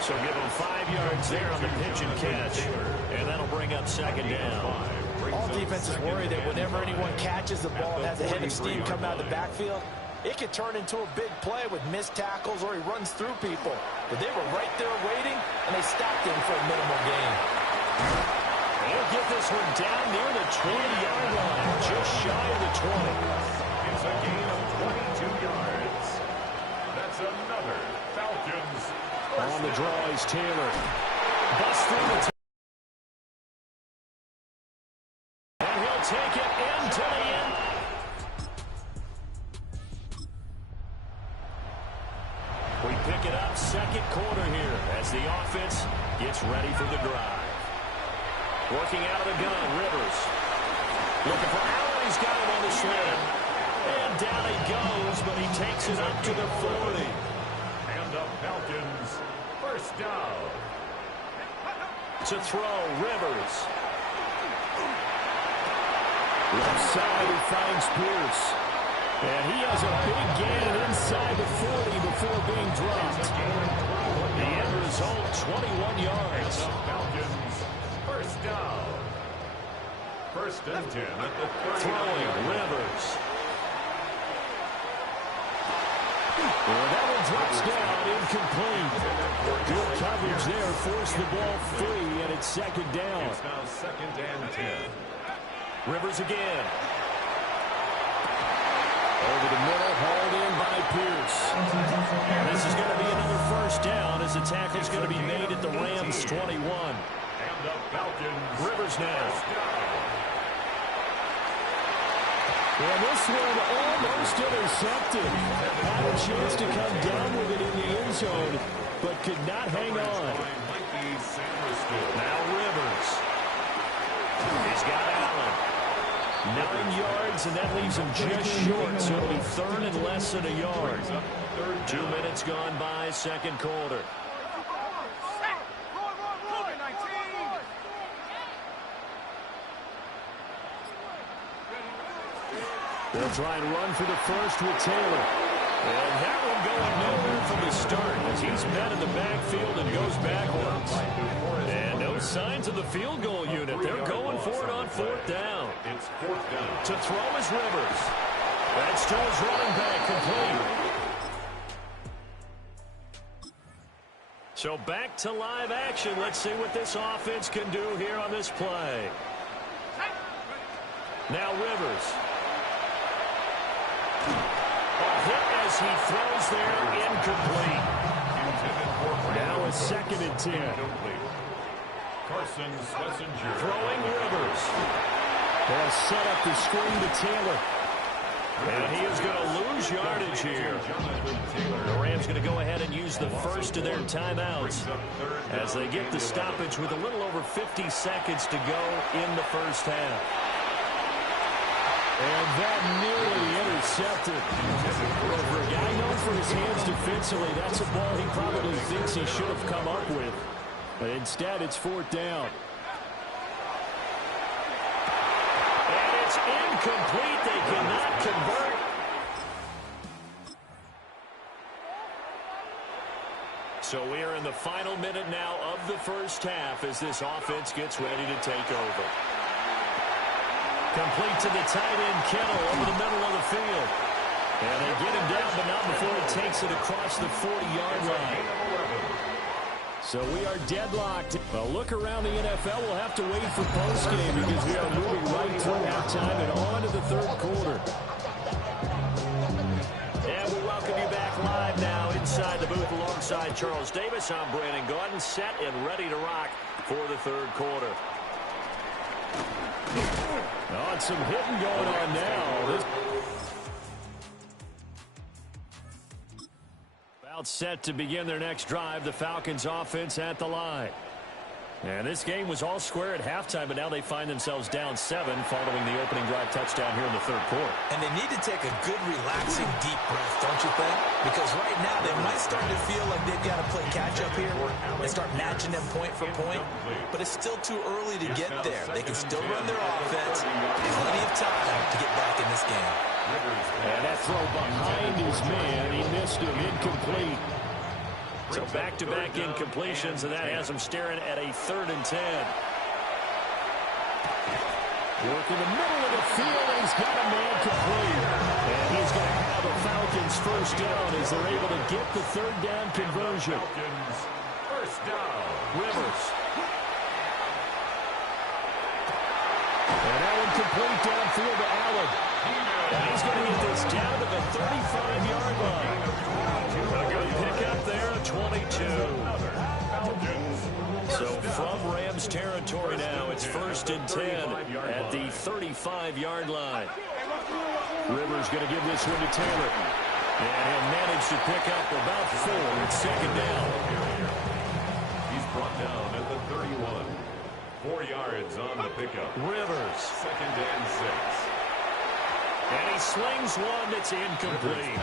So give him 5 yards there on the pitch and catch, and that'll bring up second down. All defenses worry that whenever anyone catches the ball and has a head of steam coming out of the backfield, it could turn into a big play with missed tackles or he runs through people. But they were right there waiting, and they stopped him for a minimal gain. He'll get this one down near the 20-yard line, just shy of the 20. It's a gain of 22 yards. That's another Falcons. On the draw is Taylor. Bust through the and he'll take it into the end. We pick it up second quarter here as the offense gets ready for the drive. Working out of the gun, Rivers. Looking for Allen. He's got him on the slant. And down he goes, but he takes it up to the 40. And the Falcons, first down. To throw, Rivers. Left side, he finds Pierce. And he has a big gain inside the 40 before being dropped. The end result, 21 yards. Falcons, first down. First and 10 at the 30. Throwing, Rivers. Well, that one drops down, incomplete. Good coverage there, forced the ball free, and it's second down. It's now second and 10. Rivers again. Over the middle, hauled in by Pierce. And this is going to be another first down as the tackle's going to be made at the Rams' 21. And the Falcons, Rivers now. down. And this one almost intercepted. Had a chance to come down with it in the end zone, but could not hang on. Now Rivers. He's got Allen. 9 yards, and that leaves him just short, so it'll be third and less than a yard. 2 minutes gone by, second quarter. They'll try and run for the first with Taylor. And that one going nowhere from the start as he's met in the backfield and goes backwards. And no signs of the field goal unit. They're going for it on fourth down. It's fourth down. To throw is Rivers. That's to his running back, complete. So back to live action. Let's see what this offense can do here on this play. Now Rivers. A hit as he throws there, incomplete. Now a second and 10. Carson Schlesinger. Throwing Rivers. They'll set up the screen to Taylor. And he is going to lose yardage here. The Rams going to go ahead and use the first of their timeouts as they get the stoppage with a little over 50 seconds to go in the first half. And that nearly intercepted. Well, for a guy known for his hands defensively, that's a ball he probably thinks he should have come up with. But instead, it's fourth down. incomplete. They cannot convert. So we are in the final minute now of the first half as this offense gets ready to take over. Complete to the tight end, Kittle, over the middle of the field. And they get him down, but not before he takes it across the 40-yard line. So we are deadlocked. Well, look around the NFL. We'll have to wait for postgame because we are moving right through halftime and on to the third quarter. And we welcome you back live now inside the booth alongside Charles Davis. I'm Brandon Gordon, set and ready to rock for the third quarter. Oh, and some hitting going on now. About set to begin their next drive, the Falcons offense at the line. And this game was all square at halftime, but now they find themselves down 7 following the opening drive touchdown here in the third quarter. And they need to take a good, relaxing, deep breath, don't you think? Because right now they might start to feel like they've got to play catch-up here and start matching them point for point. But it's still too early to get there. They can still run their offense. Plenty of time to get back in this game. And that throw behind his man. He missed him. Incomplete. So back-to-back incompletions, and that has him staring at a 3rd and 10. Work in the middle of the field, and he's got a man complete. And he's going to have the Falcons first down as they're able to get the 3rd down conversion. Falcons first down. Rivers. And that one complete downfield to Allen. And he's going to get this down to the 35-yard line. A good pickup there, 22. So from Rams territory now, it's 1st and 10 at the 35-yard line. Rivers going to give this one to Taylor. And he'll manage to pick up about 4. It's 2nd down. He's brought down at the 31. 4 yards on the pickup. Rivers. 2nd and 6. And he slings one that's incomplete.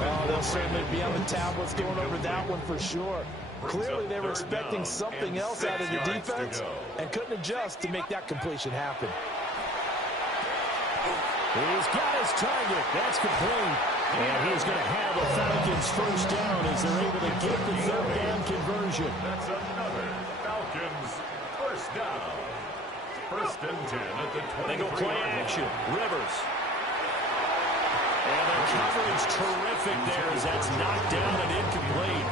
Oh, they'll certainly be on the tablets going over that one for sure. Clearly they were expecting something else out of the defense and couldn't adjust to make that completion happen. He's got his target. That's complete. And he's going to have the Falcons first down as they're able to get the 3rd down conversion. That's another Falcons first down. 1st and 10 at the 20. They go play action. Rivers. And their coverage terrific there as that's knocked down and incomplete.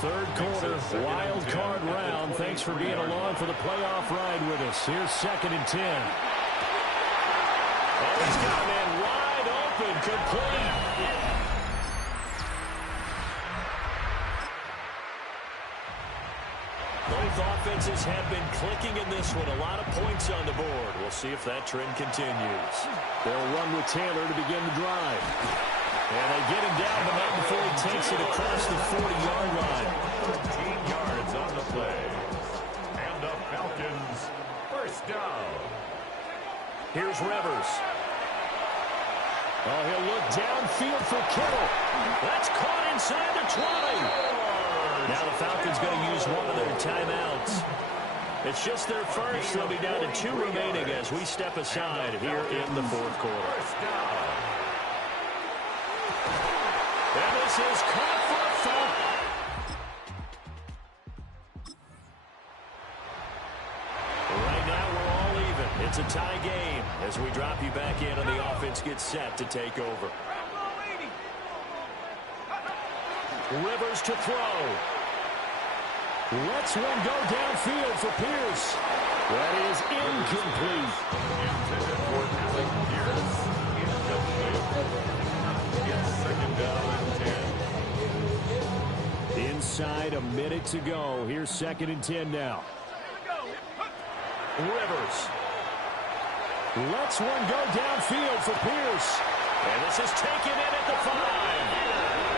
3rd quarter, wild card round. Thanks for being along for the playoff ride with us. Here's 2nd and 10. Oh, he's got a man wide open, complete. Both offenses have been clicking in this one. A lot of points on the board. We'll see if that trend continues. They'll run with Taylor to begin the drive. And they get him down, but not before he takes it across the 40-yard line. 13 yards on the play. And the Falcons first down. Here's Rivers. Oh, he'll look downfield for Kittle. That's caught inside the 20. Now the Falcons going to use one of their timeouts. It's just their first. They'll be down to 2 remaining as we step aside here in the 4th quarter. And this is caught for a foul. Right now we're all even. It's a tie game as we drop you back in and the offense gets set to take over. Rivers to throw. Lets one go downfield for Pierce. That is incomplete. Intended for Alec Pierce. Incomplete. It's 2nd down and 10. Inside a minute to go. Here's 2nd and 10 now. Rivers. Lets one go downfield for Pierce. And this is taken in at the 5.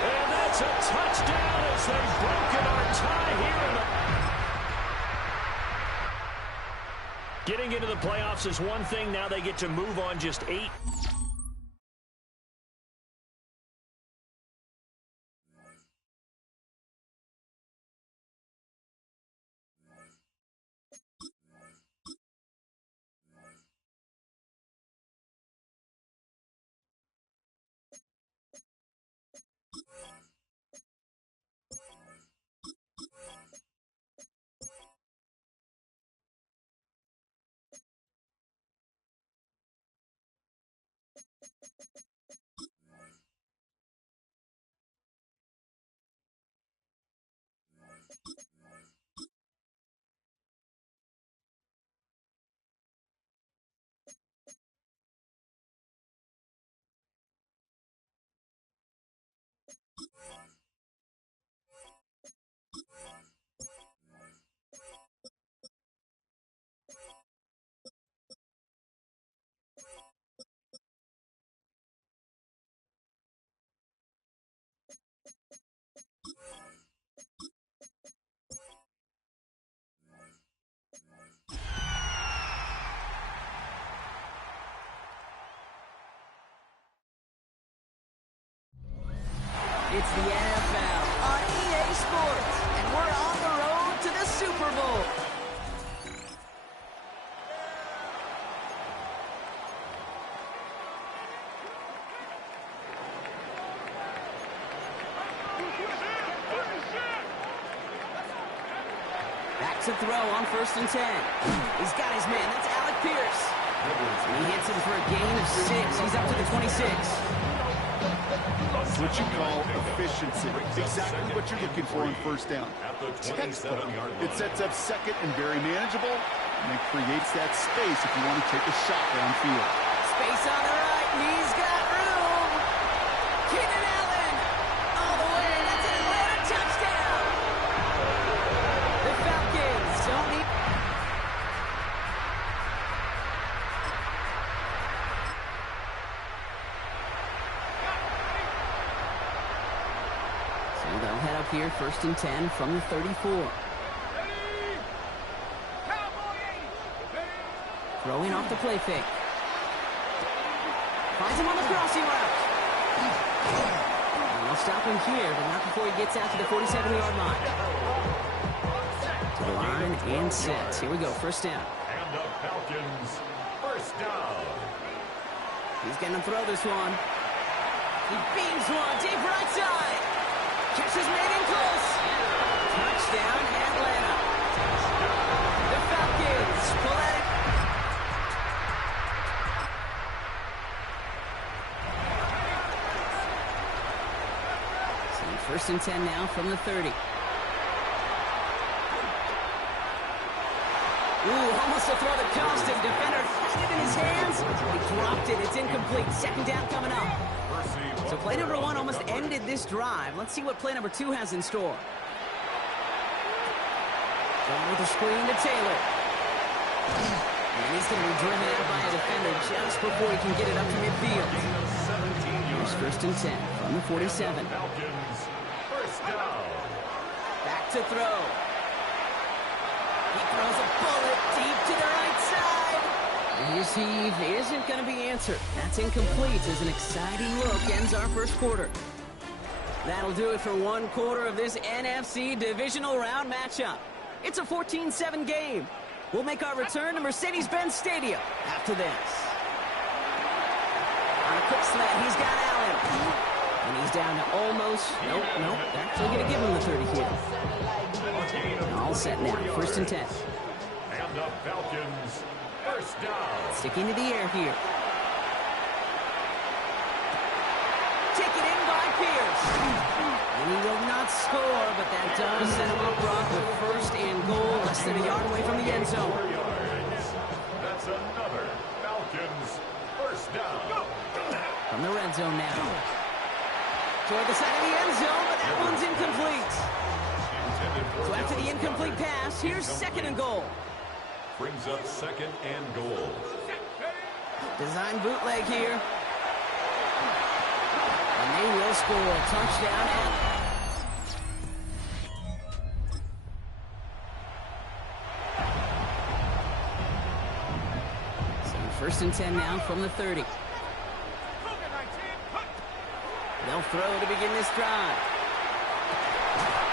And that's a touchdown as they've broken our tie here. Getting into the playoffs is one thing. Now they get to move on just 8. It's the NFL on EA Sports, and we're on the road to the Super Bowl. Back to throw on 1st and 10. He's got his man. That's Alec Pierce. He hits him for a gain of 6. He's up to the 26. That's what you call efficiency. Exactly what you're looking for on 1st down. Textbook. It sets up 2nd and very manageable, and it creates that space if you want to take a shot downfield. Space on the right. He's got room. Keenan Allen all the way. That's an Atlanta touchdown. The Falcons don't need... So they'll head up here 1st and 10 from the 34. Throwing off the play fake. Finds him on the crossing route. And they'll stop him here, but not before he gets out to the 47-yard line. To the line and set. Here we go, 1st down. And the Falcons, 1st down. He's going to throw this one. He beams one deep right side. Catch is made in close. Touchdown, Atlanta. The Falcons pull at it. So 1st and 10 now from the 30. Ooh, almost a throw that cost him. Defender had it in his hands. He dropped it. It's incomplete. 2nd down coming up. So play number 1 almost ended this drive. Let's see what play number 2 has in store. Going with a screen to Taylor. And he's going to be driven out by a defender just before he can get it up to midfield. Here's 1st and 10 from the 47. Falcons, 1st down. Back to throw. He throws a bullet deep to the right side. His heave isn't going to be answered. That's incomplete as an exciting look ends our 1st quarter. That'll do it for 1 quarter of this NFC divisional round matchup. It's a 14-7 game. We'll make our return to Mercedes-Benz Stadium after this. On a quick slant, he's got Allen. And he's down to almost, nope, actually going to give him the 30 here. All set now, 1st and 10. And the Falcons, 1st down. Sticking to the air here. Taken in by Pierce. And he will not score, but that does set him up, Brock, with 1st and goal, less than a yard away from the end zone. 4 yards. That's another Falcons, 1st down. From the red zone now. Toward the side of the end zone, but that one's incomplete. So after the incomplete pass, here's 2nd and goal. Brings up 2nd and goal. Design bootleg here. And they will score. Touchdown. So 1st and 10 now from the 30. They'll throw to begin this drive.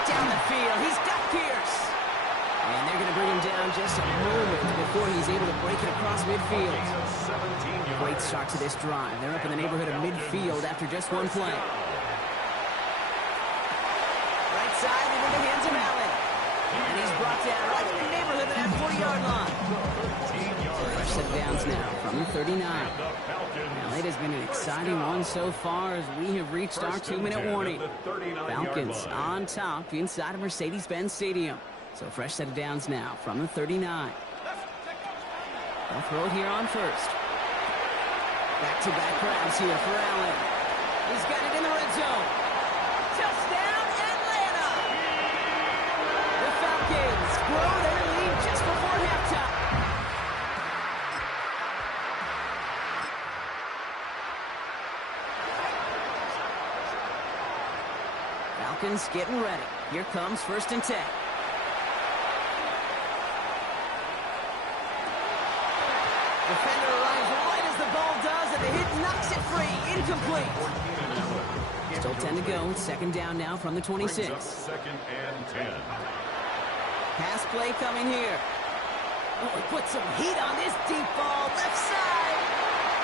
Down the field. He's got Pierce. And they're going to bring him down just a moment before he's able to break it across midfield. Great start to this drive. They're up in the neighborhood of midfield after just 1 play. Right side into the hands of Allen. And he's brought down right in the neighborhood of that 40-yard line. Fresh set downs now from the 39. Now, it has been an exciting one so far as we have reached our 2-minute warning. Falcons on top inside of Mercedes-Benz Stadium. So fresh set of downs now from the 39. They'll throw it here on 1st. Back-to-back grabs here for Allen. He's got it in the red zone. Touchdown, Atlanta! The Falcons grow their lead just before halftime. Falcons getting ready. Here comes 1st and 10. Defender arrives right as the ball does, and the hit knocks it free. Incomplete. Still 10 to go. Second down now from the 26. Second and 10. Pass play coming here. Oh, he put some heat on this deep ball. Left side.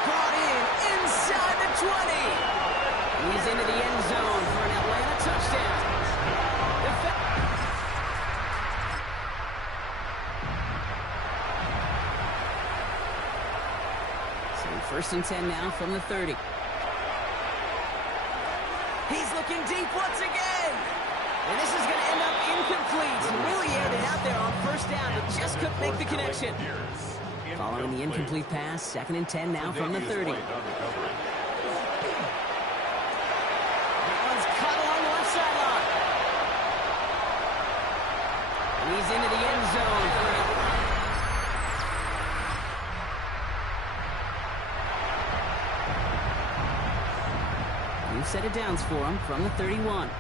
Brought in inside the 20. He's into the end zone for an Atlanta touchdown. So first and 10 now from the 30. He's looking deep once again. And this is going to end up incomplete. He really aired it out there on first down, but just couldn't make the connection. Following the incomplete pass, second and 10 now from the 30. That one's cut along the left sideline. And he's into the end zone for it. New set of downs for him from the 31.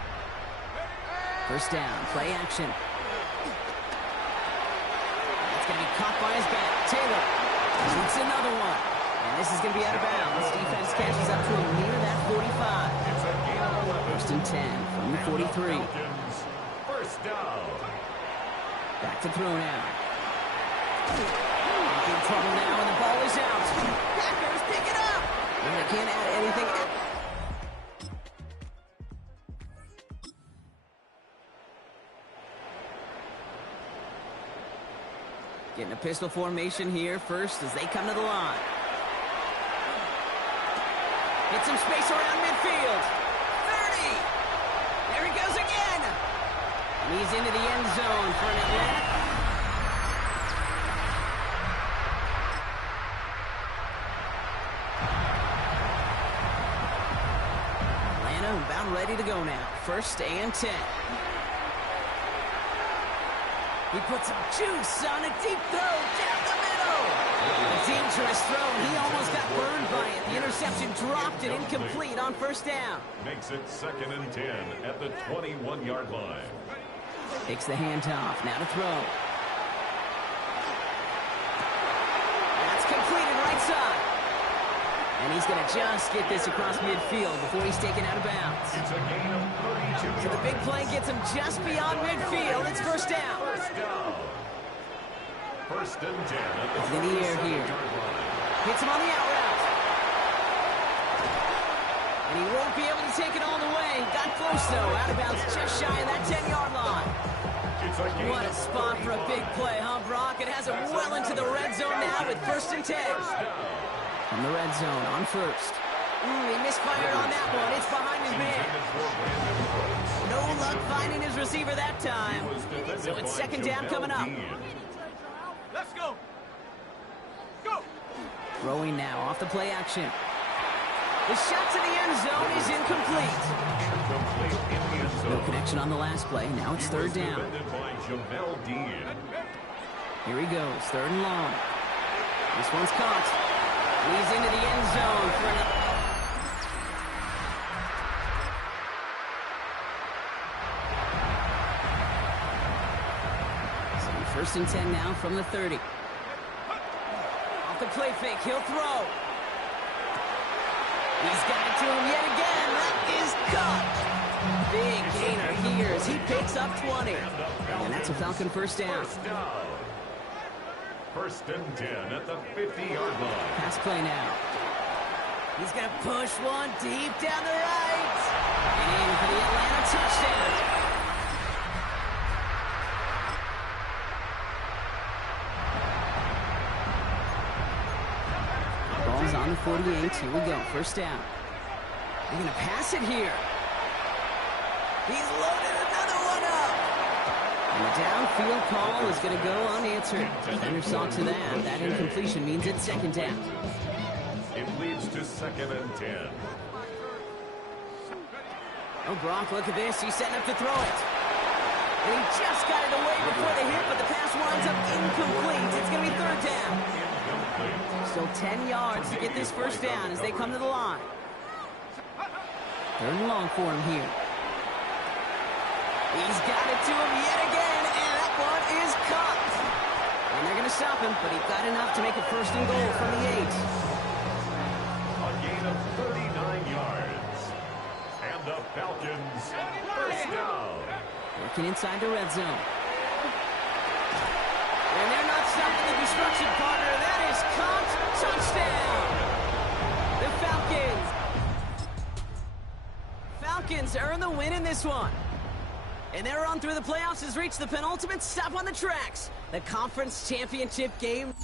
First down, play action. That's going to be caught by his back. Taylor shoots another one. And this is going to be out of bounds. Defense catches up to him near that 45. First and 10 from the 43. First down. Back to throw now. In trouble now, and the ball is out. Packers pick it up. And they can't add anything. Getting a pistol formation here first as they come to the line. Get some space around midfield. 30. There he goes again. And he's into the end zone for an Atlanta. Atlanta about ready to go now. First and 10. He puts some juice on a deep throw down the middle. A dangerous throw. He almost got burned by it. The interception dropped it incomplete on first down. Makes it second and 10 at the 21-yard line. Takes the handoff. Now to throw. That's completed right side. And he's going to just get this across midfield before he's taken out of bounds. It's a gain of 32 So the big play gets him just beyond midfield. It's first down. First and 10 at the In the air here. Hits him on the out route. And he won't be able to take it all the way. Got close, though. Out of bounds just shy of that 10-yard line. What a spot for a big play, huh, Brock? It has him well into the red zone now with first and 10. From the red zone on first. He misfired on that one. It's behind his man. No luck finding his receiver that time. So it's second down coming up. Let's go. Go. Throwing now off the play action. The shot to the end zone is incomplete. No connection on the last play. Now it's third down. Here he goes. Third and long. This one's caught. He's into the end zone for an... First and 10 now from the 30. Off the play fake, he'll throw. He's got it to him yet again. That is caught. Big gainer here as he picks up 20. And that's a Falcon first down. First and 10 at the 50-yard line. Pass play now. He's going to push one deep down the right. And in for the Atlanta touchdown. Ball's on the 48. Here we go. First down. They're going to pass it here. He's loaded another one up. And the downfield call is going to go unanswered. Defender saw to that. That incompletion means it's second down. It leads to second and 10. Oh, Brock, look at this. He's setting up to throw it. And he just got it away before the hit, but the pass winds up incomplete. It's going to be third down. Still 10 yards to get this first down as they come to the line. Third and long for him here. He's got it to him yet again, and that one is caught. And they're going to stop him, but he got enough to make it first and goal from the 8. A gain of 39 yards. And the Falcons first down. Working inside the red zone. And they're not stopping the destruction, partner. That is caught. Touchdown. The Falcons earn the win in this one. And their run through the playoffs has reached the penultimate stop on the tracks. The conference championship game.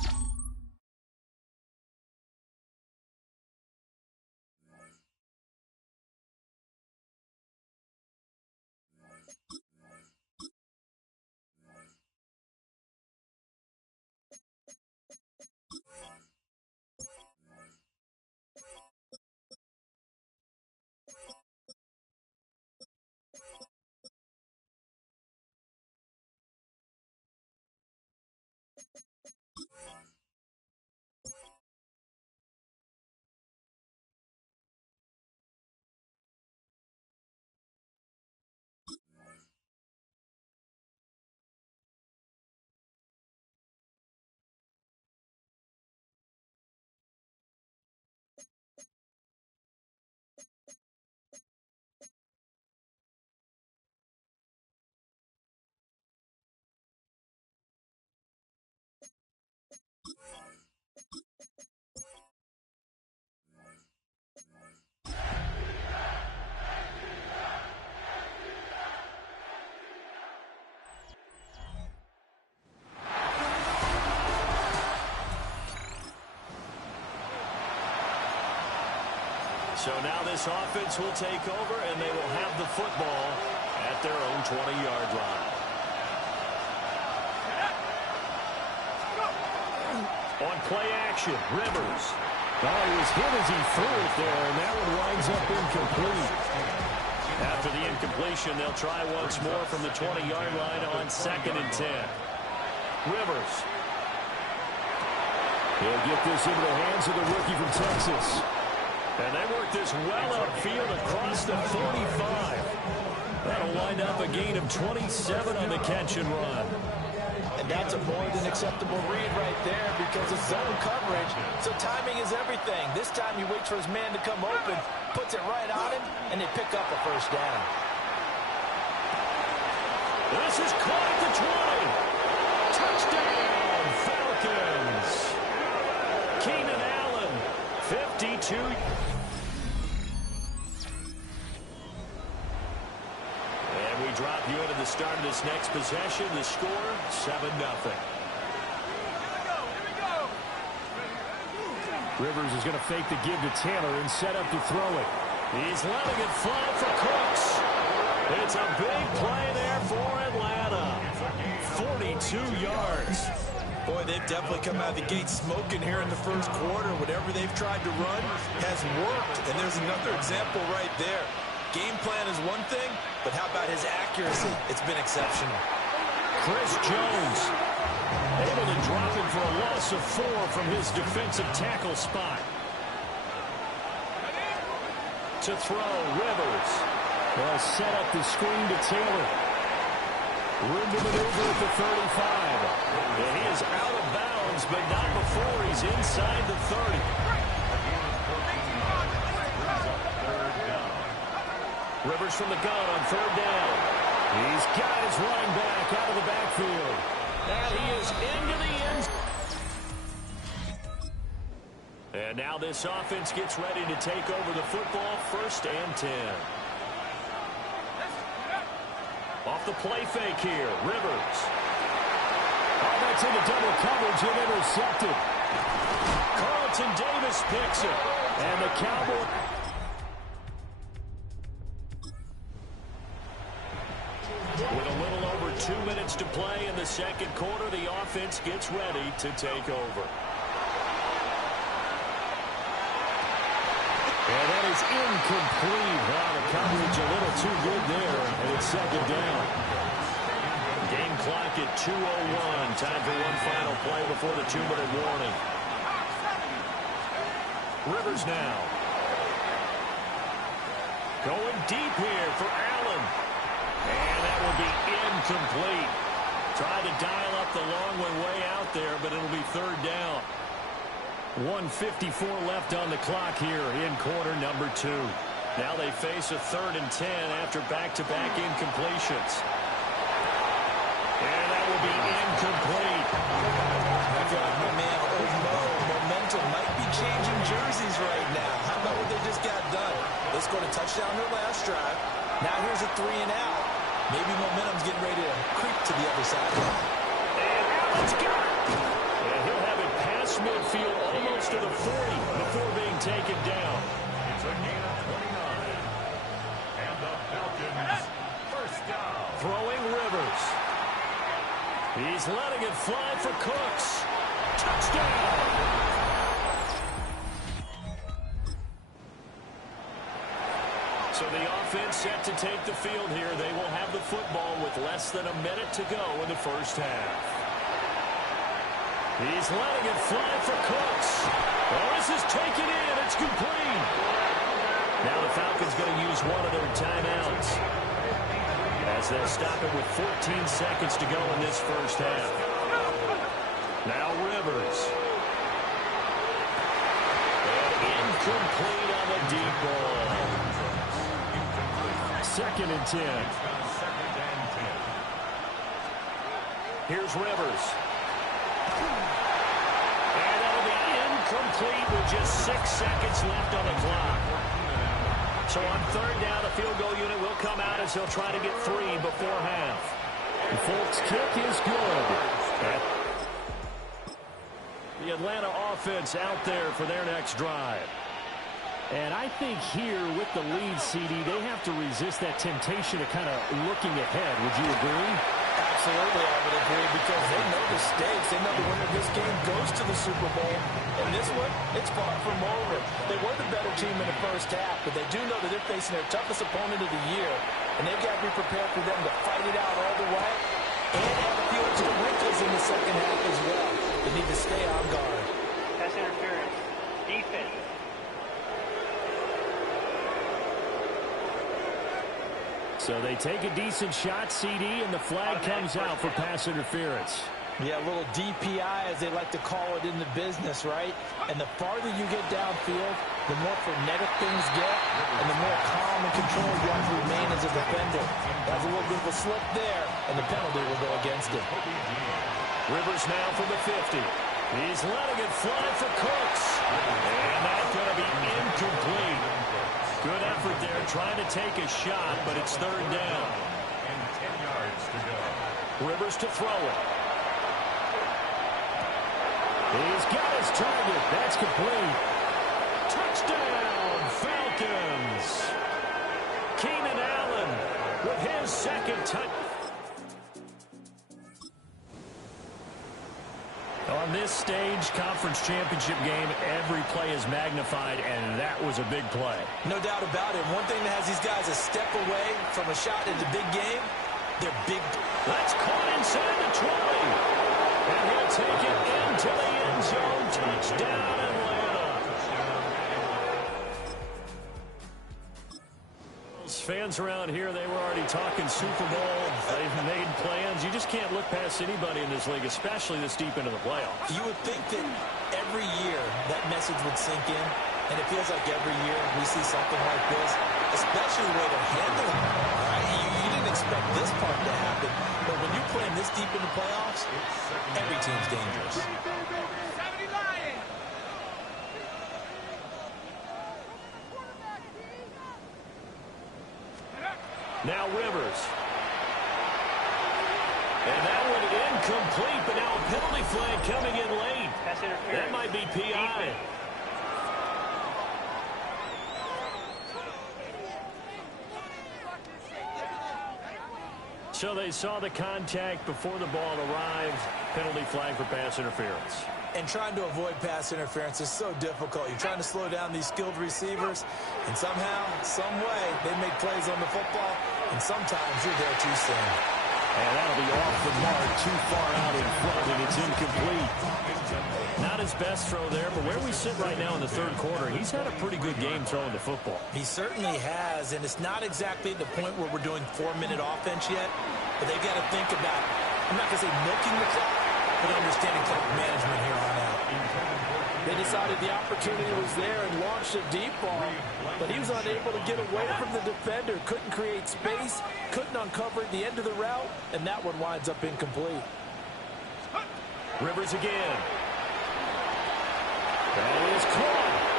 So now this offense will take over, and they will have the football at their own 20-yard line. On play action, Rivers. Oh, he was hit as he threw it there, and that one winds up incomplete. After the incompletion, they'll try once more from the 20-yard line on 2nd and 10. Rivers. He'll get this into the hands of the rookie from Texas. And they work this well upfield across the 35. That'll wind up a gain of 27 on the catch and run. And that's a more than acceptable read right there because it's zone coverage, so timing is everything. This time he waits for his man to come open, puts it right on him, and they pick up a first down. This is caught at the 20. Touchdown, Falcons. Keenan Allen, 52. And we drop you into the start of this next possession. The score, 7-0. Rivers is going to fake the give to Taylor and set up to throw it. He's letting it fly for Cooks. It's a big play there for Atlanta. 42 yards. Boy, they've definitely come out of the gate smoking here in the first quarter. Whatever they've tried to run has worked. And there's another example right there. Game plan is one thing, but how about his accuracy? It's been exceptional. Chris Jones able to drop him for a loss of 4 from his defensive tackle spot. To throw, Rivers. They'll set up the screen to Taylor. Room to maneuver at the 35. And he is out of bounds, but not before he's inside the 30. Rivers from the gun on 3rd down. He's got his running back out of the backfield. And he is into the end. And now this offense gets ready to take over the football. 1st and 10. Off the play fake here, Rivers. Oh, that's into double coverage and intercepted. Carlton Davis picks it. And the Cowboys. With a little over 2 minutes to play in the second quarter, the offense gets ready to take over. And that is incomplete. Wow, the coverage a little too good there, and it's 2nd down. Game clock at 2:01. Time for one final play before the 2-minute warning. Rivers now. Going deep here for Allen. And that will be incomplete. Tried to dial up the long one way out there, but it'll be 3rd down. 1:54 left on the clock here in quarter number 2. Now they face a 3rd and 10 after back-to-back incompletions. And that will be incomplete. I feel like my man, Old Mo, momentum might be changing jerseys right now. How about what they just got done? They scored a touchdown their last drive. Now here's a 3 and out. Maybe momentum's getting ready to creep to the other side. And Allen's got it. And he'll have it past midfield almost to the 40 before being taken down. It's a gain of 29. And the Falcons, first down. Throwing Rivers. He's letting it fly for Cooks. Touchdown! So the offense set to take the field here. They will have the football with less than a minute to go in the first half. He's letting it fly for Cooks. Oh, this is taken in. It's complete. Now the Falcons going to use one of their timeouts as they'll stop it with 14 seconds to go in this first half. Now Rivers. And incomplete on the deep ball. 2nd and 10. Here's Rivers. And that'll be incomplete with just 6 seconds left on the clock. So on 3rd down, the field goal unit will come out as they'll try to get 3 before half. The Folks kick is good. The Atlanta offense out there for their next drive. And I think here with the lead, CD, they have to resist that temptation of kind of looking ahead. Would you agree? Absolutely, I would agree, because they know the stakes. They know the winner of this game goes to the Super Bowl. And this one, it's far from over. They were the better team in the first half, but they do know that they're facing their toughest opponent of the year. And they've got to be prepared for them to fight it out all the way and have a few extra wrinkles in the second half as well. They need to stay on guard. Pass interference. Defense. So they take a decent shot, CD, and the flag comes out for pass interference. Yeah, a little DPI, as they like to call it in the business, right? And the farther you get downfield, the more frenetic things get, and the more calm and controlled you have to remain as a defender. That's a little bit of a slip there, and the penalty will go against him. Rivers now from the 50. He's letting it fly for Cooks. And that's going to be incomplete. Good effort there, trying to take a shot, but it's 3rd down. And 10 yards to go. Rivers to throw it. He's got his target. That's complete. Touchdown, Falcons. Keenan Allen with his 2nd touchdown. On this stage, conference championship game, every play is magnified, and that was a big play. No doubt about it. One thing that has these guys a step away from a shot in the big game, they're big. That's caught inside the 20. And he'll take it into the end zone. Touchdown, Atlanta. Fans around here, they were already talking Super Bowl. They've made plans. You just can't look past anybody in this league, especially this deep into the playoffs. You would think that every year that message would sink in, and it feels like every year we see something like this, especially the way they're handling it. Right? You didn't expect this part to happen, but when you're playing this deep in the playoffs, every team's dangerous. Now Rivers. And that one incomplete, but now a penalty flag coming in late. That might be PI. So they saw the contact before the ball arrived. Penalty flag for pass interference. And trying to avoid pass interference is so difficult. You're trying to slow down these skilled receivers, and somehow, some way, they make plays on the football, and sometimes you're there too soon. And that'll be off the mark, too far out in front, and it's incomplete. Not his best throw there, but where we sit right now in the 3rd quarter, he's had a pretty good game throwing the football. He certainly has, and it's not exactly the point where we're doing 4-minute offense yet, but they've got to think about, I'm not going to say milking the clock, but understanding clock management here on out. They decided the opportunity was there and launched a deep ball, but he was unable to get away from the defender, couldn't create space, couldn't uncover the end of the route, and that one winds up incomplete. Rivers again. That is caught.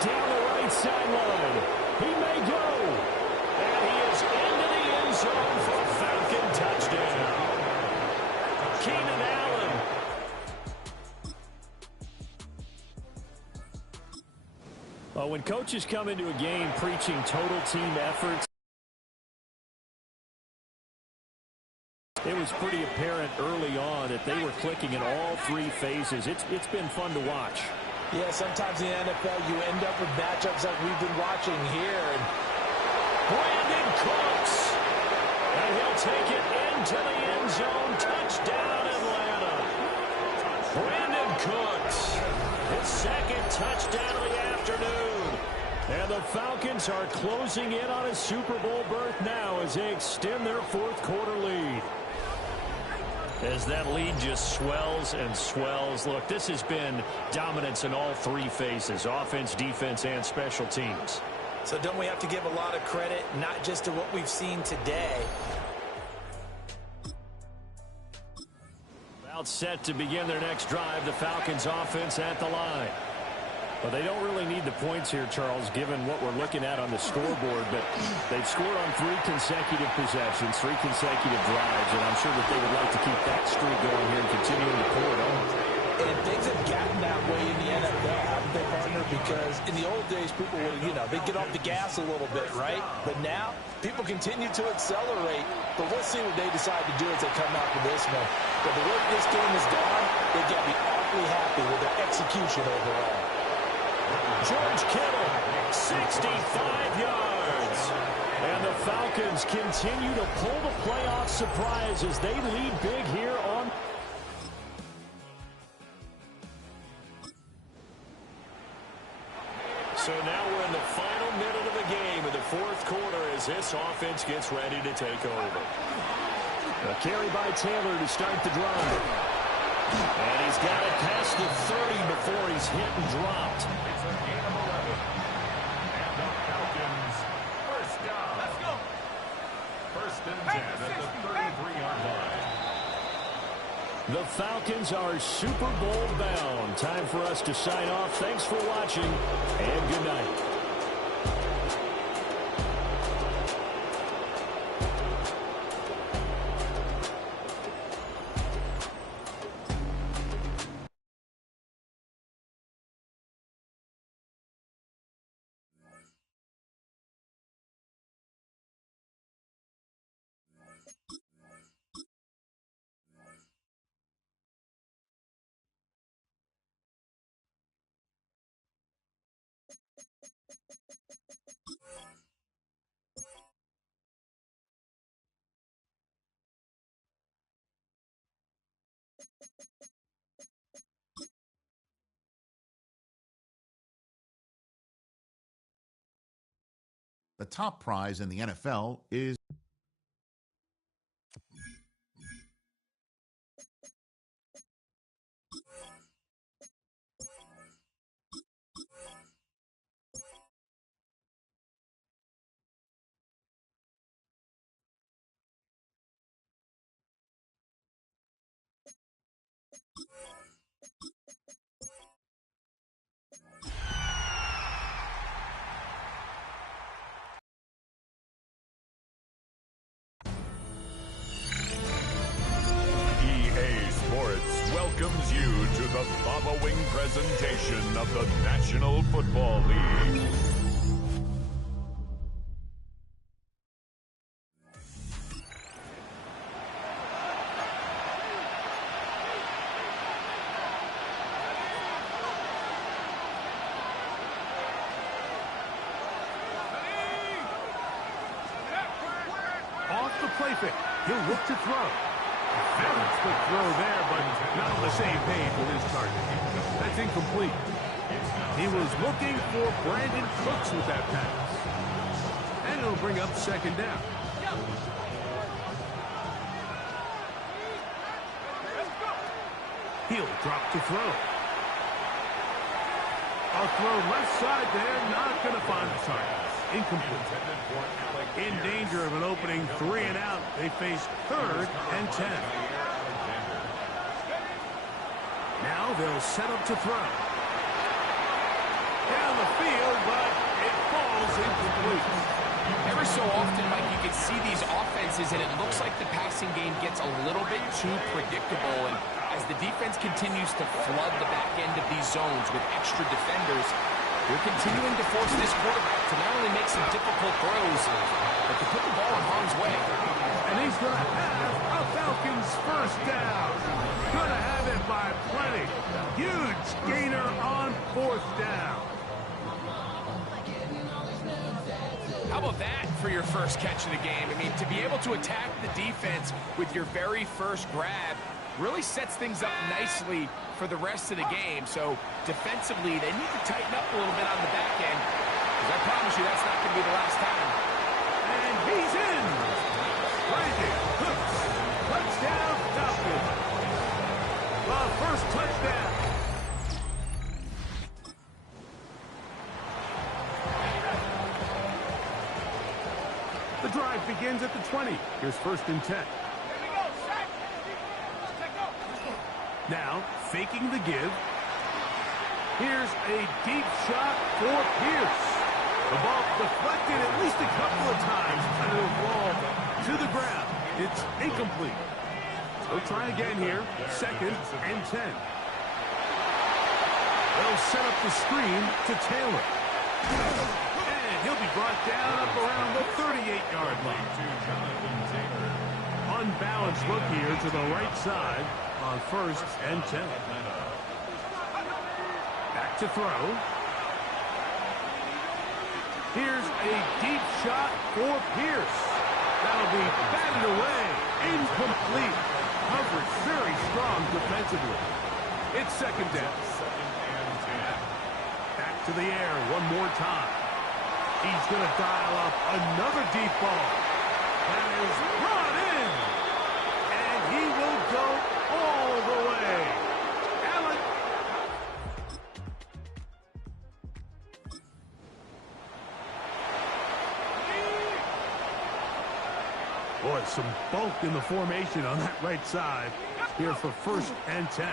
Down the right sideline. He may go. And he is into the end zone for a Falcon touchdown. Keenan Allen. Well, when coaches come into a game preaching total team efforts, it was pretty apparent early on that they were clicking in all three phases. It's been fun to watch. Yeah, sometimes in the NFL you end up with matchups like we've been watching here. And Brandon Cooks. And he'll take it into the end zone. Touchdown, Atlanta. Brandon Cooks. His second touchdown of the afternoon. And the Falcons are closing in on a Super Bowl berth now as they extend their fourth quarter lead. As that lead just swells and swells. Look, this has been dominance in all three phases, offense, defense, and special teams. So don't we have to give a lot of credit, not just to what we've seen today? About set to begin their next drive, the Falcons offense at the line. Well, they don't really need the points here, Charles, given what we're looking at on the scoreboard. But they've scored on 3 consecutive possessions, 3 consecutive drives, and I'm sure that they would like to keep that streak going here and continuing to pour it on. And things have gotten that way in the NFL, haven't they, partner? Because in the old days, people would, they'd get off the gas a little bit, right? But now, people continue to accelerate. But we'll see what they decide to do as they come out for this one. But the way this game has gone, they've got to be awfully happy with their execution overall. George Kittle, 65 yards. And the Falcons continue to pull the playoff surprise as they lead big here on. So now we're in the final minute of the game in the fourth quarter as this offense gets ready to take over. A carry by Taylor to start the drive. And he's got it past the 30 before he's hit and dropped. It's a gain of 11. And the Falcons, first down. Let's go. First and 10 at the 33-yard line. The Falcons are Super Bowl bound. Time for us to sign off. Thanks for watching, and good night. The top prize in the NFL is welcomes you to the following presentation of the National Football League. Off the play fake. He'll look to throw. Balance the throw there, but not on the same page with his target. That's incomplete. He was looking for Brandon Cooks with that pass. And it'll bring up second down. He'll drop to throw. A throw left side there, not going to find the target. Incomplete. In danger of an opening 3 and out. They face 3rd and 10. Now they'll set up to throw. Down the field, but it falls incomplete. Every so often, Mike, you can see these offenses, and it looks like the passing game gets a little bit too predictable. And as the defense continues to flood the back end of these zones with extra defenders, they're continuing to force this quarterback to not only make some difficult throws, but to put the ball in harm's way. And he's going to have a Falcons first down. Going to have it by plenty. Huge gainer on 4th down. How about that for your first catch of the game? I mean, to be able to attack the defense with your very first grab really sets things up nicely for the rest of the game. So defensively, they need to tighten up a little bit on the back end, because I promise you that's not going to be the last time. And he's in. Brandon Cooks. Touchdown, Falcons. The first touchdown. The drive begins at the 20. Here's 1st and 10. Now, faking the give. Here's a deep shot for Pierce. The ball deflected at least a couple of times, and it'll fall to the ground. It's incomplete. They'll try again here. 2nd and 10. They'll set up the screen to Taylor. And he'll be brought down up around the 38-yard line. Unbalanced look here to the right side on 1st and 10. Back to throw. Here's a deep shot for Pierce. That'll be batted away. Incomplete. Coverage very strong defensively. It's 2nd down. Back to the air one more time. He's going to dial up another deep ball. That is brought in. And he will go all the way. Allen. Boy, some bulk in the formation on that right side here for 1st and 10.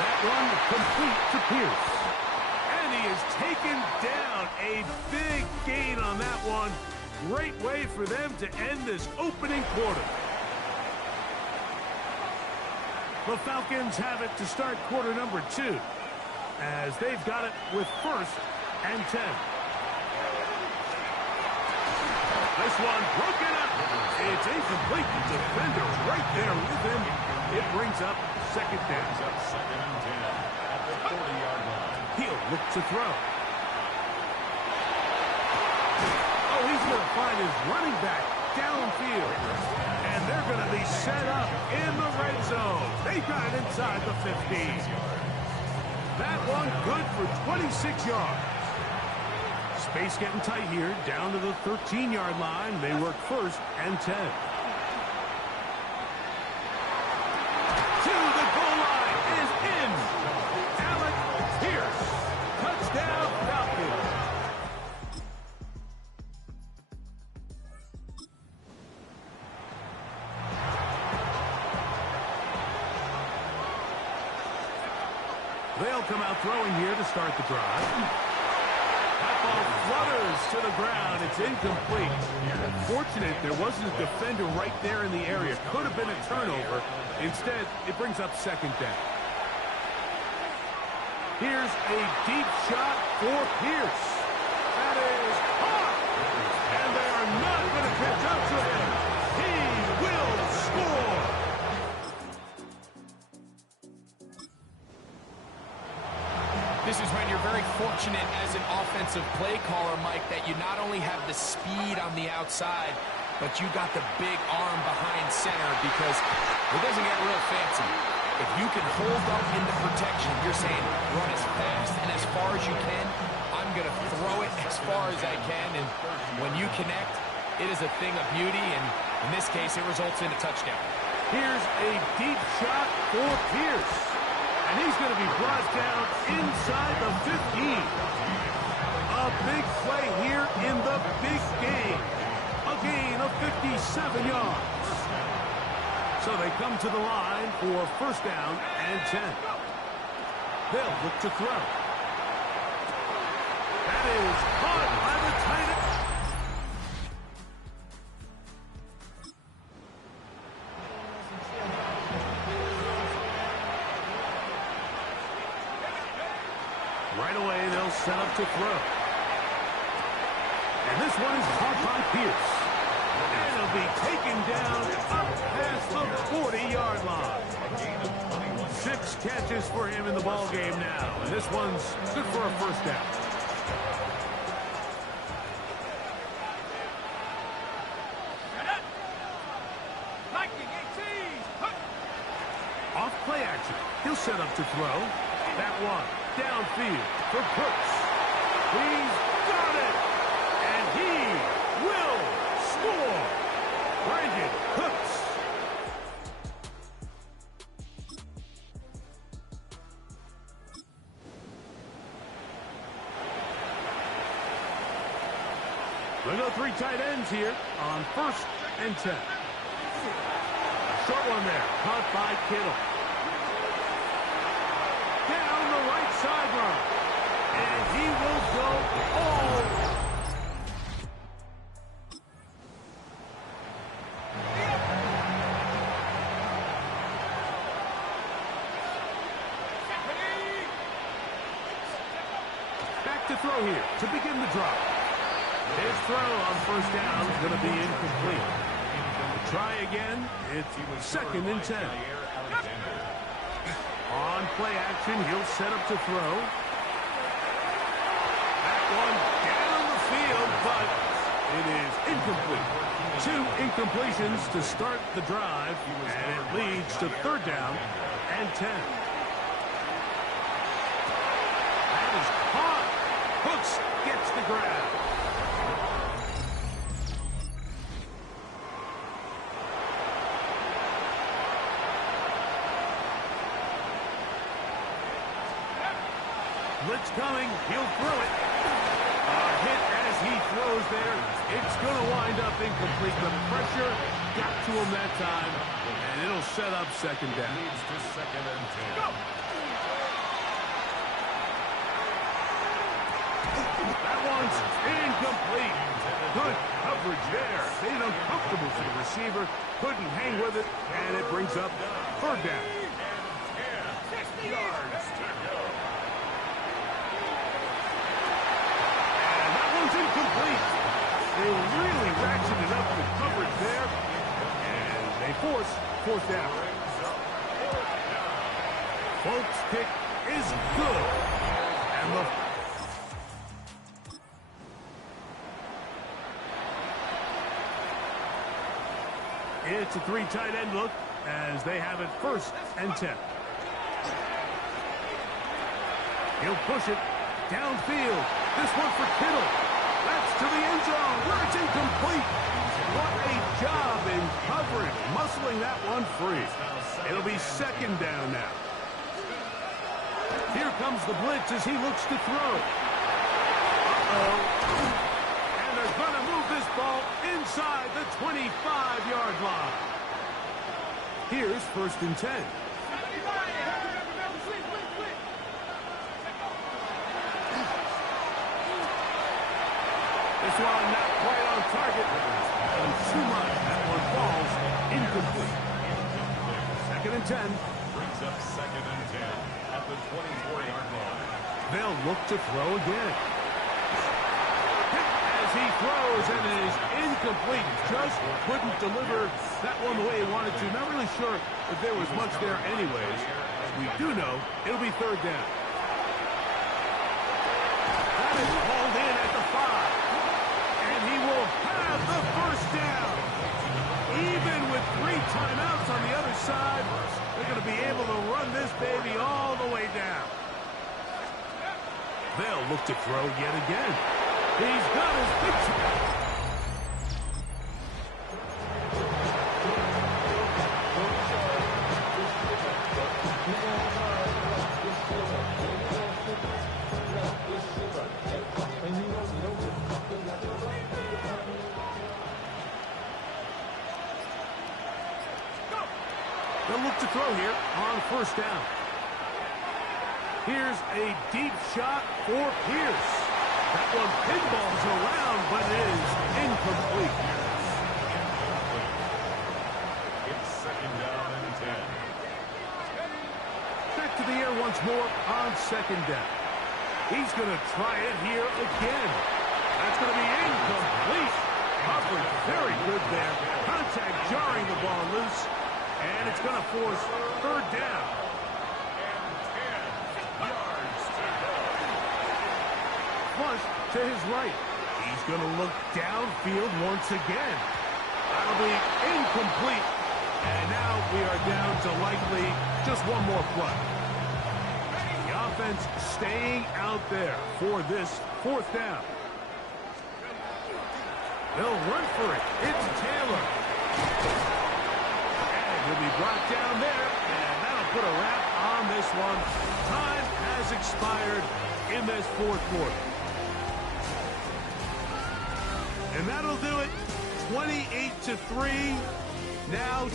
That one complete to Pierce. And he is taken down. A big gain on that one. Great way for them to end this opening quarter. The Falcons have it to start quarter number 2, as they've got it with 1st and 10. This one broken up. It's incomplete. The defender right there with him. It brings up 2nd down. At the 40-yard line. He'll look to throw. Oh, he's going to find his running back downfield. And they're going to be set up in the red zone. They got it inside the 15. That one good for 26 yards. Space getting tight here, down to the 13-yard line. They work 1st and 10. To the goal line is in. Alec Pierce. Touchdown, Falcons. They'll come out throwing here to start the drive. Ball flutters to the ground. It's incomplete. Fortunate there wasn't a defender right there in the area. Could have been a turnover. Instead, it brings up 2nd down. Here's a deep shot for Pierce. That is hot. And they are not going to catch up to him. He will score. This is when you're very fortunate as an offensive play caller, Mike, that you not only have the speed on the outside, but you got the big arm behind center, because it doesn't get real fancy. If you can hold up in the protection, you're saying run as fast and as far as you can. I'm going to throw it as far as I can, and when you connect, it is a thing of beauty, and in this case, it results in a touchdown. Here's a deep shot for Pierce. And he's going to be brought down inside the 15. A big play here in the big game. A gain of 57 yards. So they come to the line for first down and 10. They'll look to throw. That is caught by the tight end. Right away, they'll set up to throw. And this one is caught by Pierce. And it'll be taken down up past the 40-yard line. 6 catches for him in the ball game now. And this one's good for a first down. Off play action. He'll set up to throw. That one downfield for Cooks. He's got it. And he will score. Brandon Cooks. We'll go 3 tight ends here on first and 10. Short one there, caught by Kittle. Down the right sideline. And he will go all. Back to throw here to begin the drive. His throw on first down is going to be incomplete. Try again. It's second and 10. On play action, he'll set up to throw. That one down the field, but it is incomplete. 2 incompletions to start the drive, and it leads to third down and 10. That is caught. Hooks gets the grab. Blitz coming. He'll throw it. A hit as he throws there. It's going to wind up incomplete. The pressure got to him that time, and it'll set up second down. Leads to second and 10. Go! That one's incomplete. Good coverage there. Made it uncomfortable for the receiver. Couldn't hang with it, and it brings up third down. 10 yards to go. Incomplete. They really ratcheted up the coverage there, and they force fourth down. Folks' kick is good, and it's a 3 tight end look as they have it first and 10. He'll push it downfield. This one for Kittle. That's to the end zone where it's incomplete. What a job in coverage, muscling that one free. It'll be second down now. Here comes the blitz as he looks to throw. And they're going to move this ball inside the 25-yard line. Here's first and 10. This one not quite on target. And too much. That one falls incomplete. Second and 10. Brings up second and 10 at the 24-yard line. They'll look to throw again. Hit as he throws, and it is incomplete. Just couldn't deliver that one the way he wanted to. Not really sure if there was much there anyways. We do know it'll be third down. That is hauled in at the 5. He will have the first down. Even with 3 timeouts on the other side, they're going to be able to run this baby all the way down. They'll look to throw yet again. He's got his picture. They'll look to throw here on first down. Here's a deep shot for Pierce. That one pinballs around, but it is incomplete. It's second down and 10. Back to the air once more on second down. He's going to try it here again. That's going to be incomplete. Coverage very good there. Contact jarring the ball loose. And it's going to force third down. And 10 yards to go. Flush to his right. He's going to look downfield once again. That'll be incomplete. And now we are down to likely just one more play. The offense staying out there for this fourth down. They'll run for it. It's Taylor. And he'll be brought down there. And that'll put a wrap on this one. Time has expired in this fourth quarter. And that'll do it. 28-3. Now...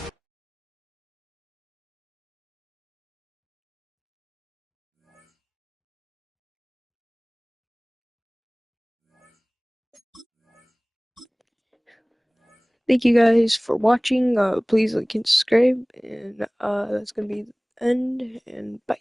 Thank you guys for watching. Please like and subscribe. And that's going to be the end. And bye.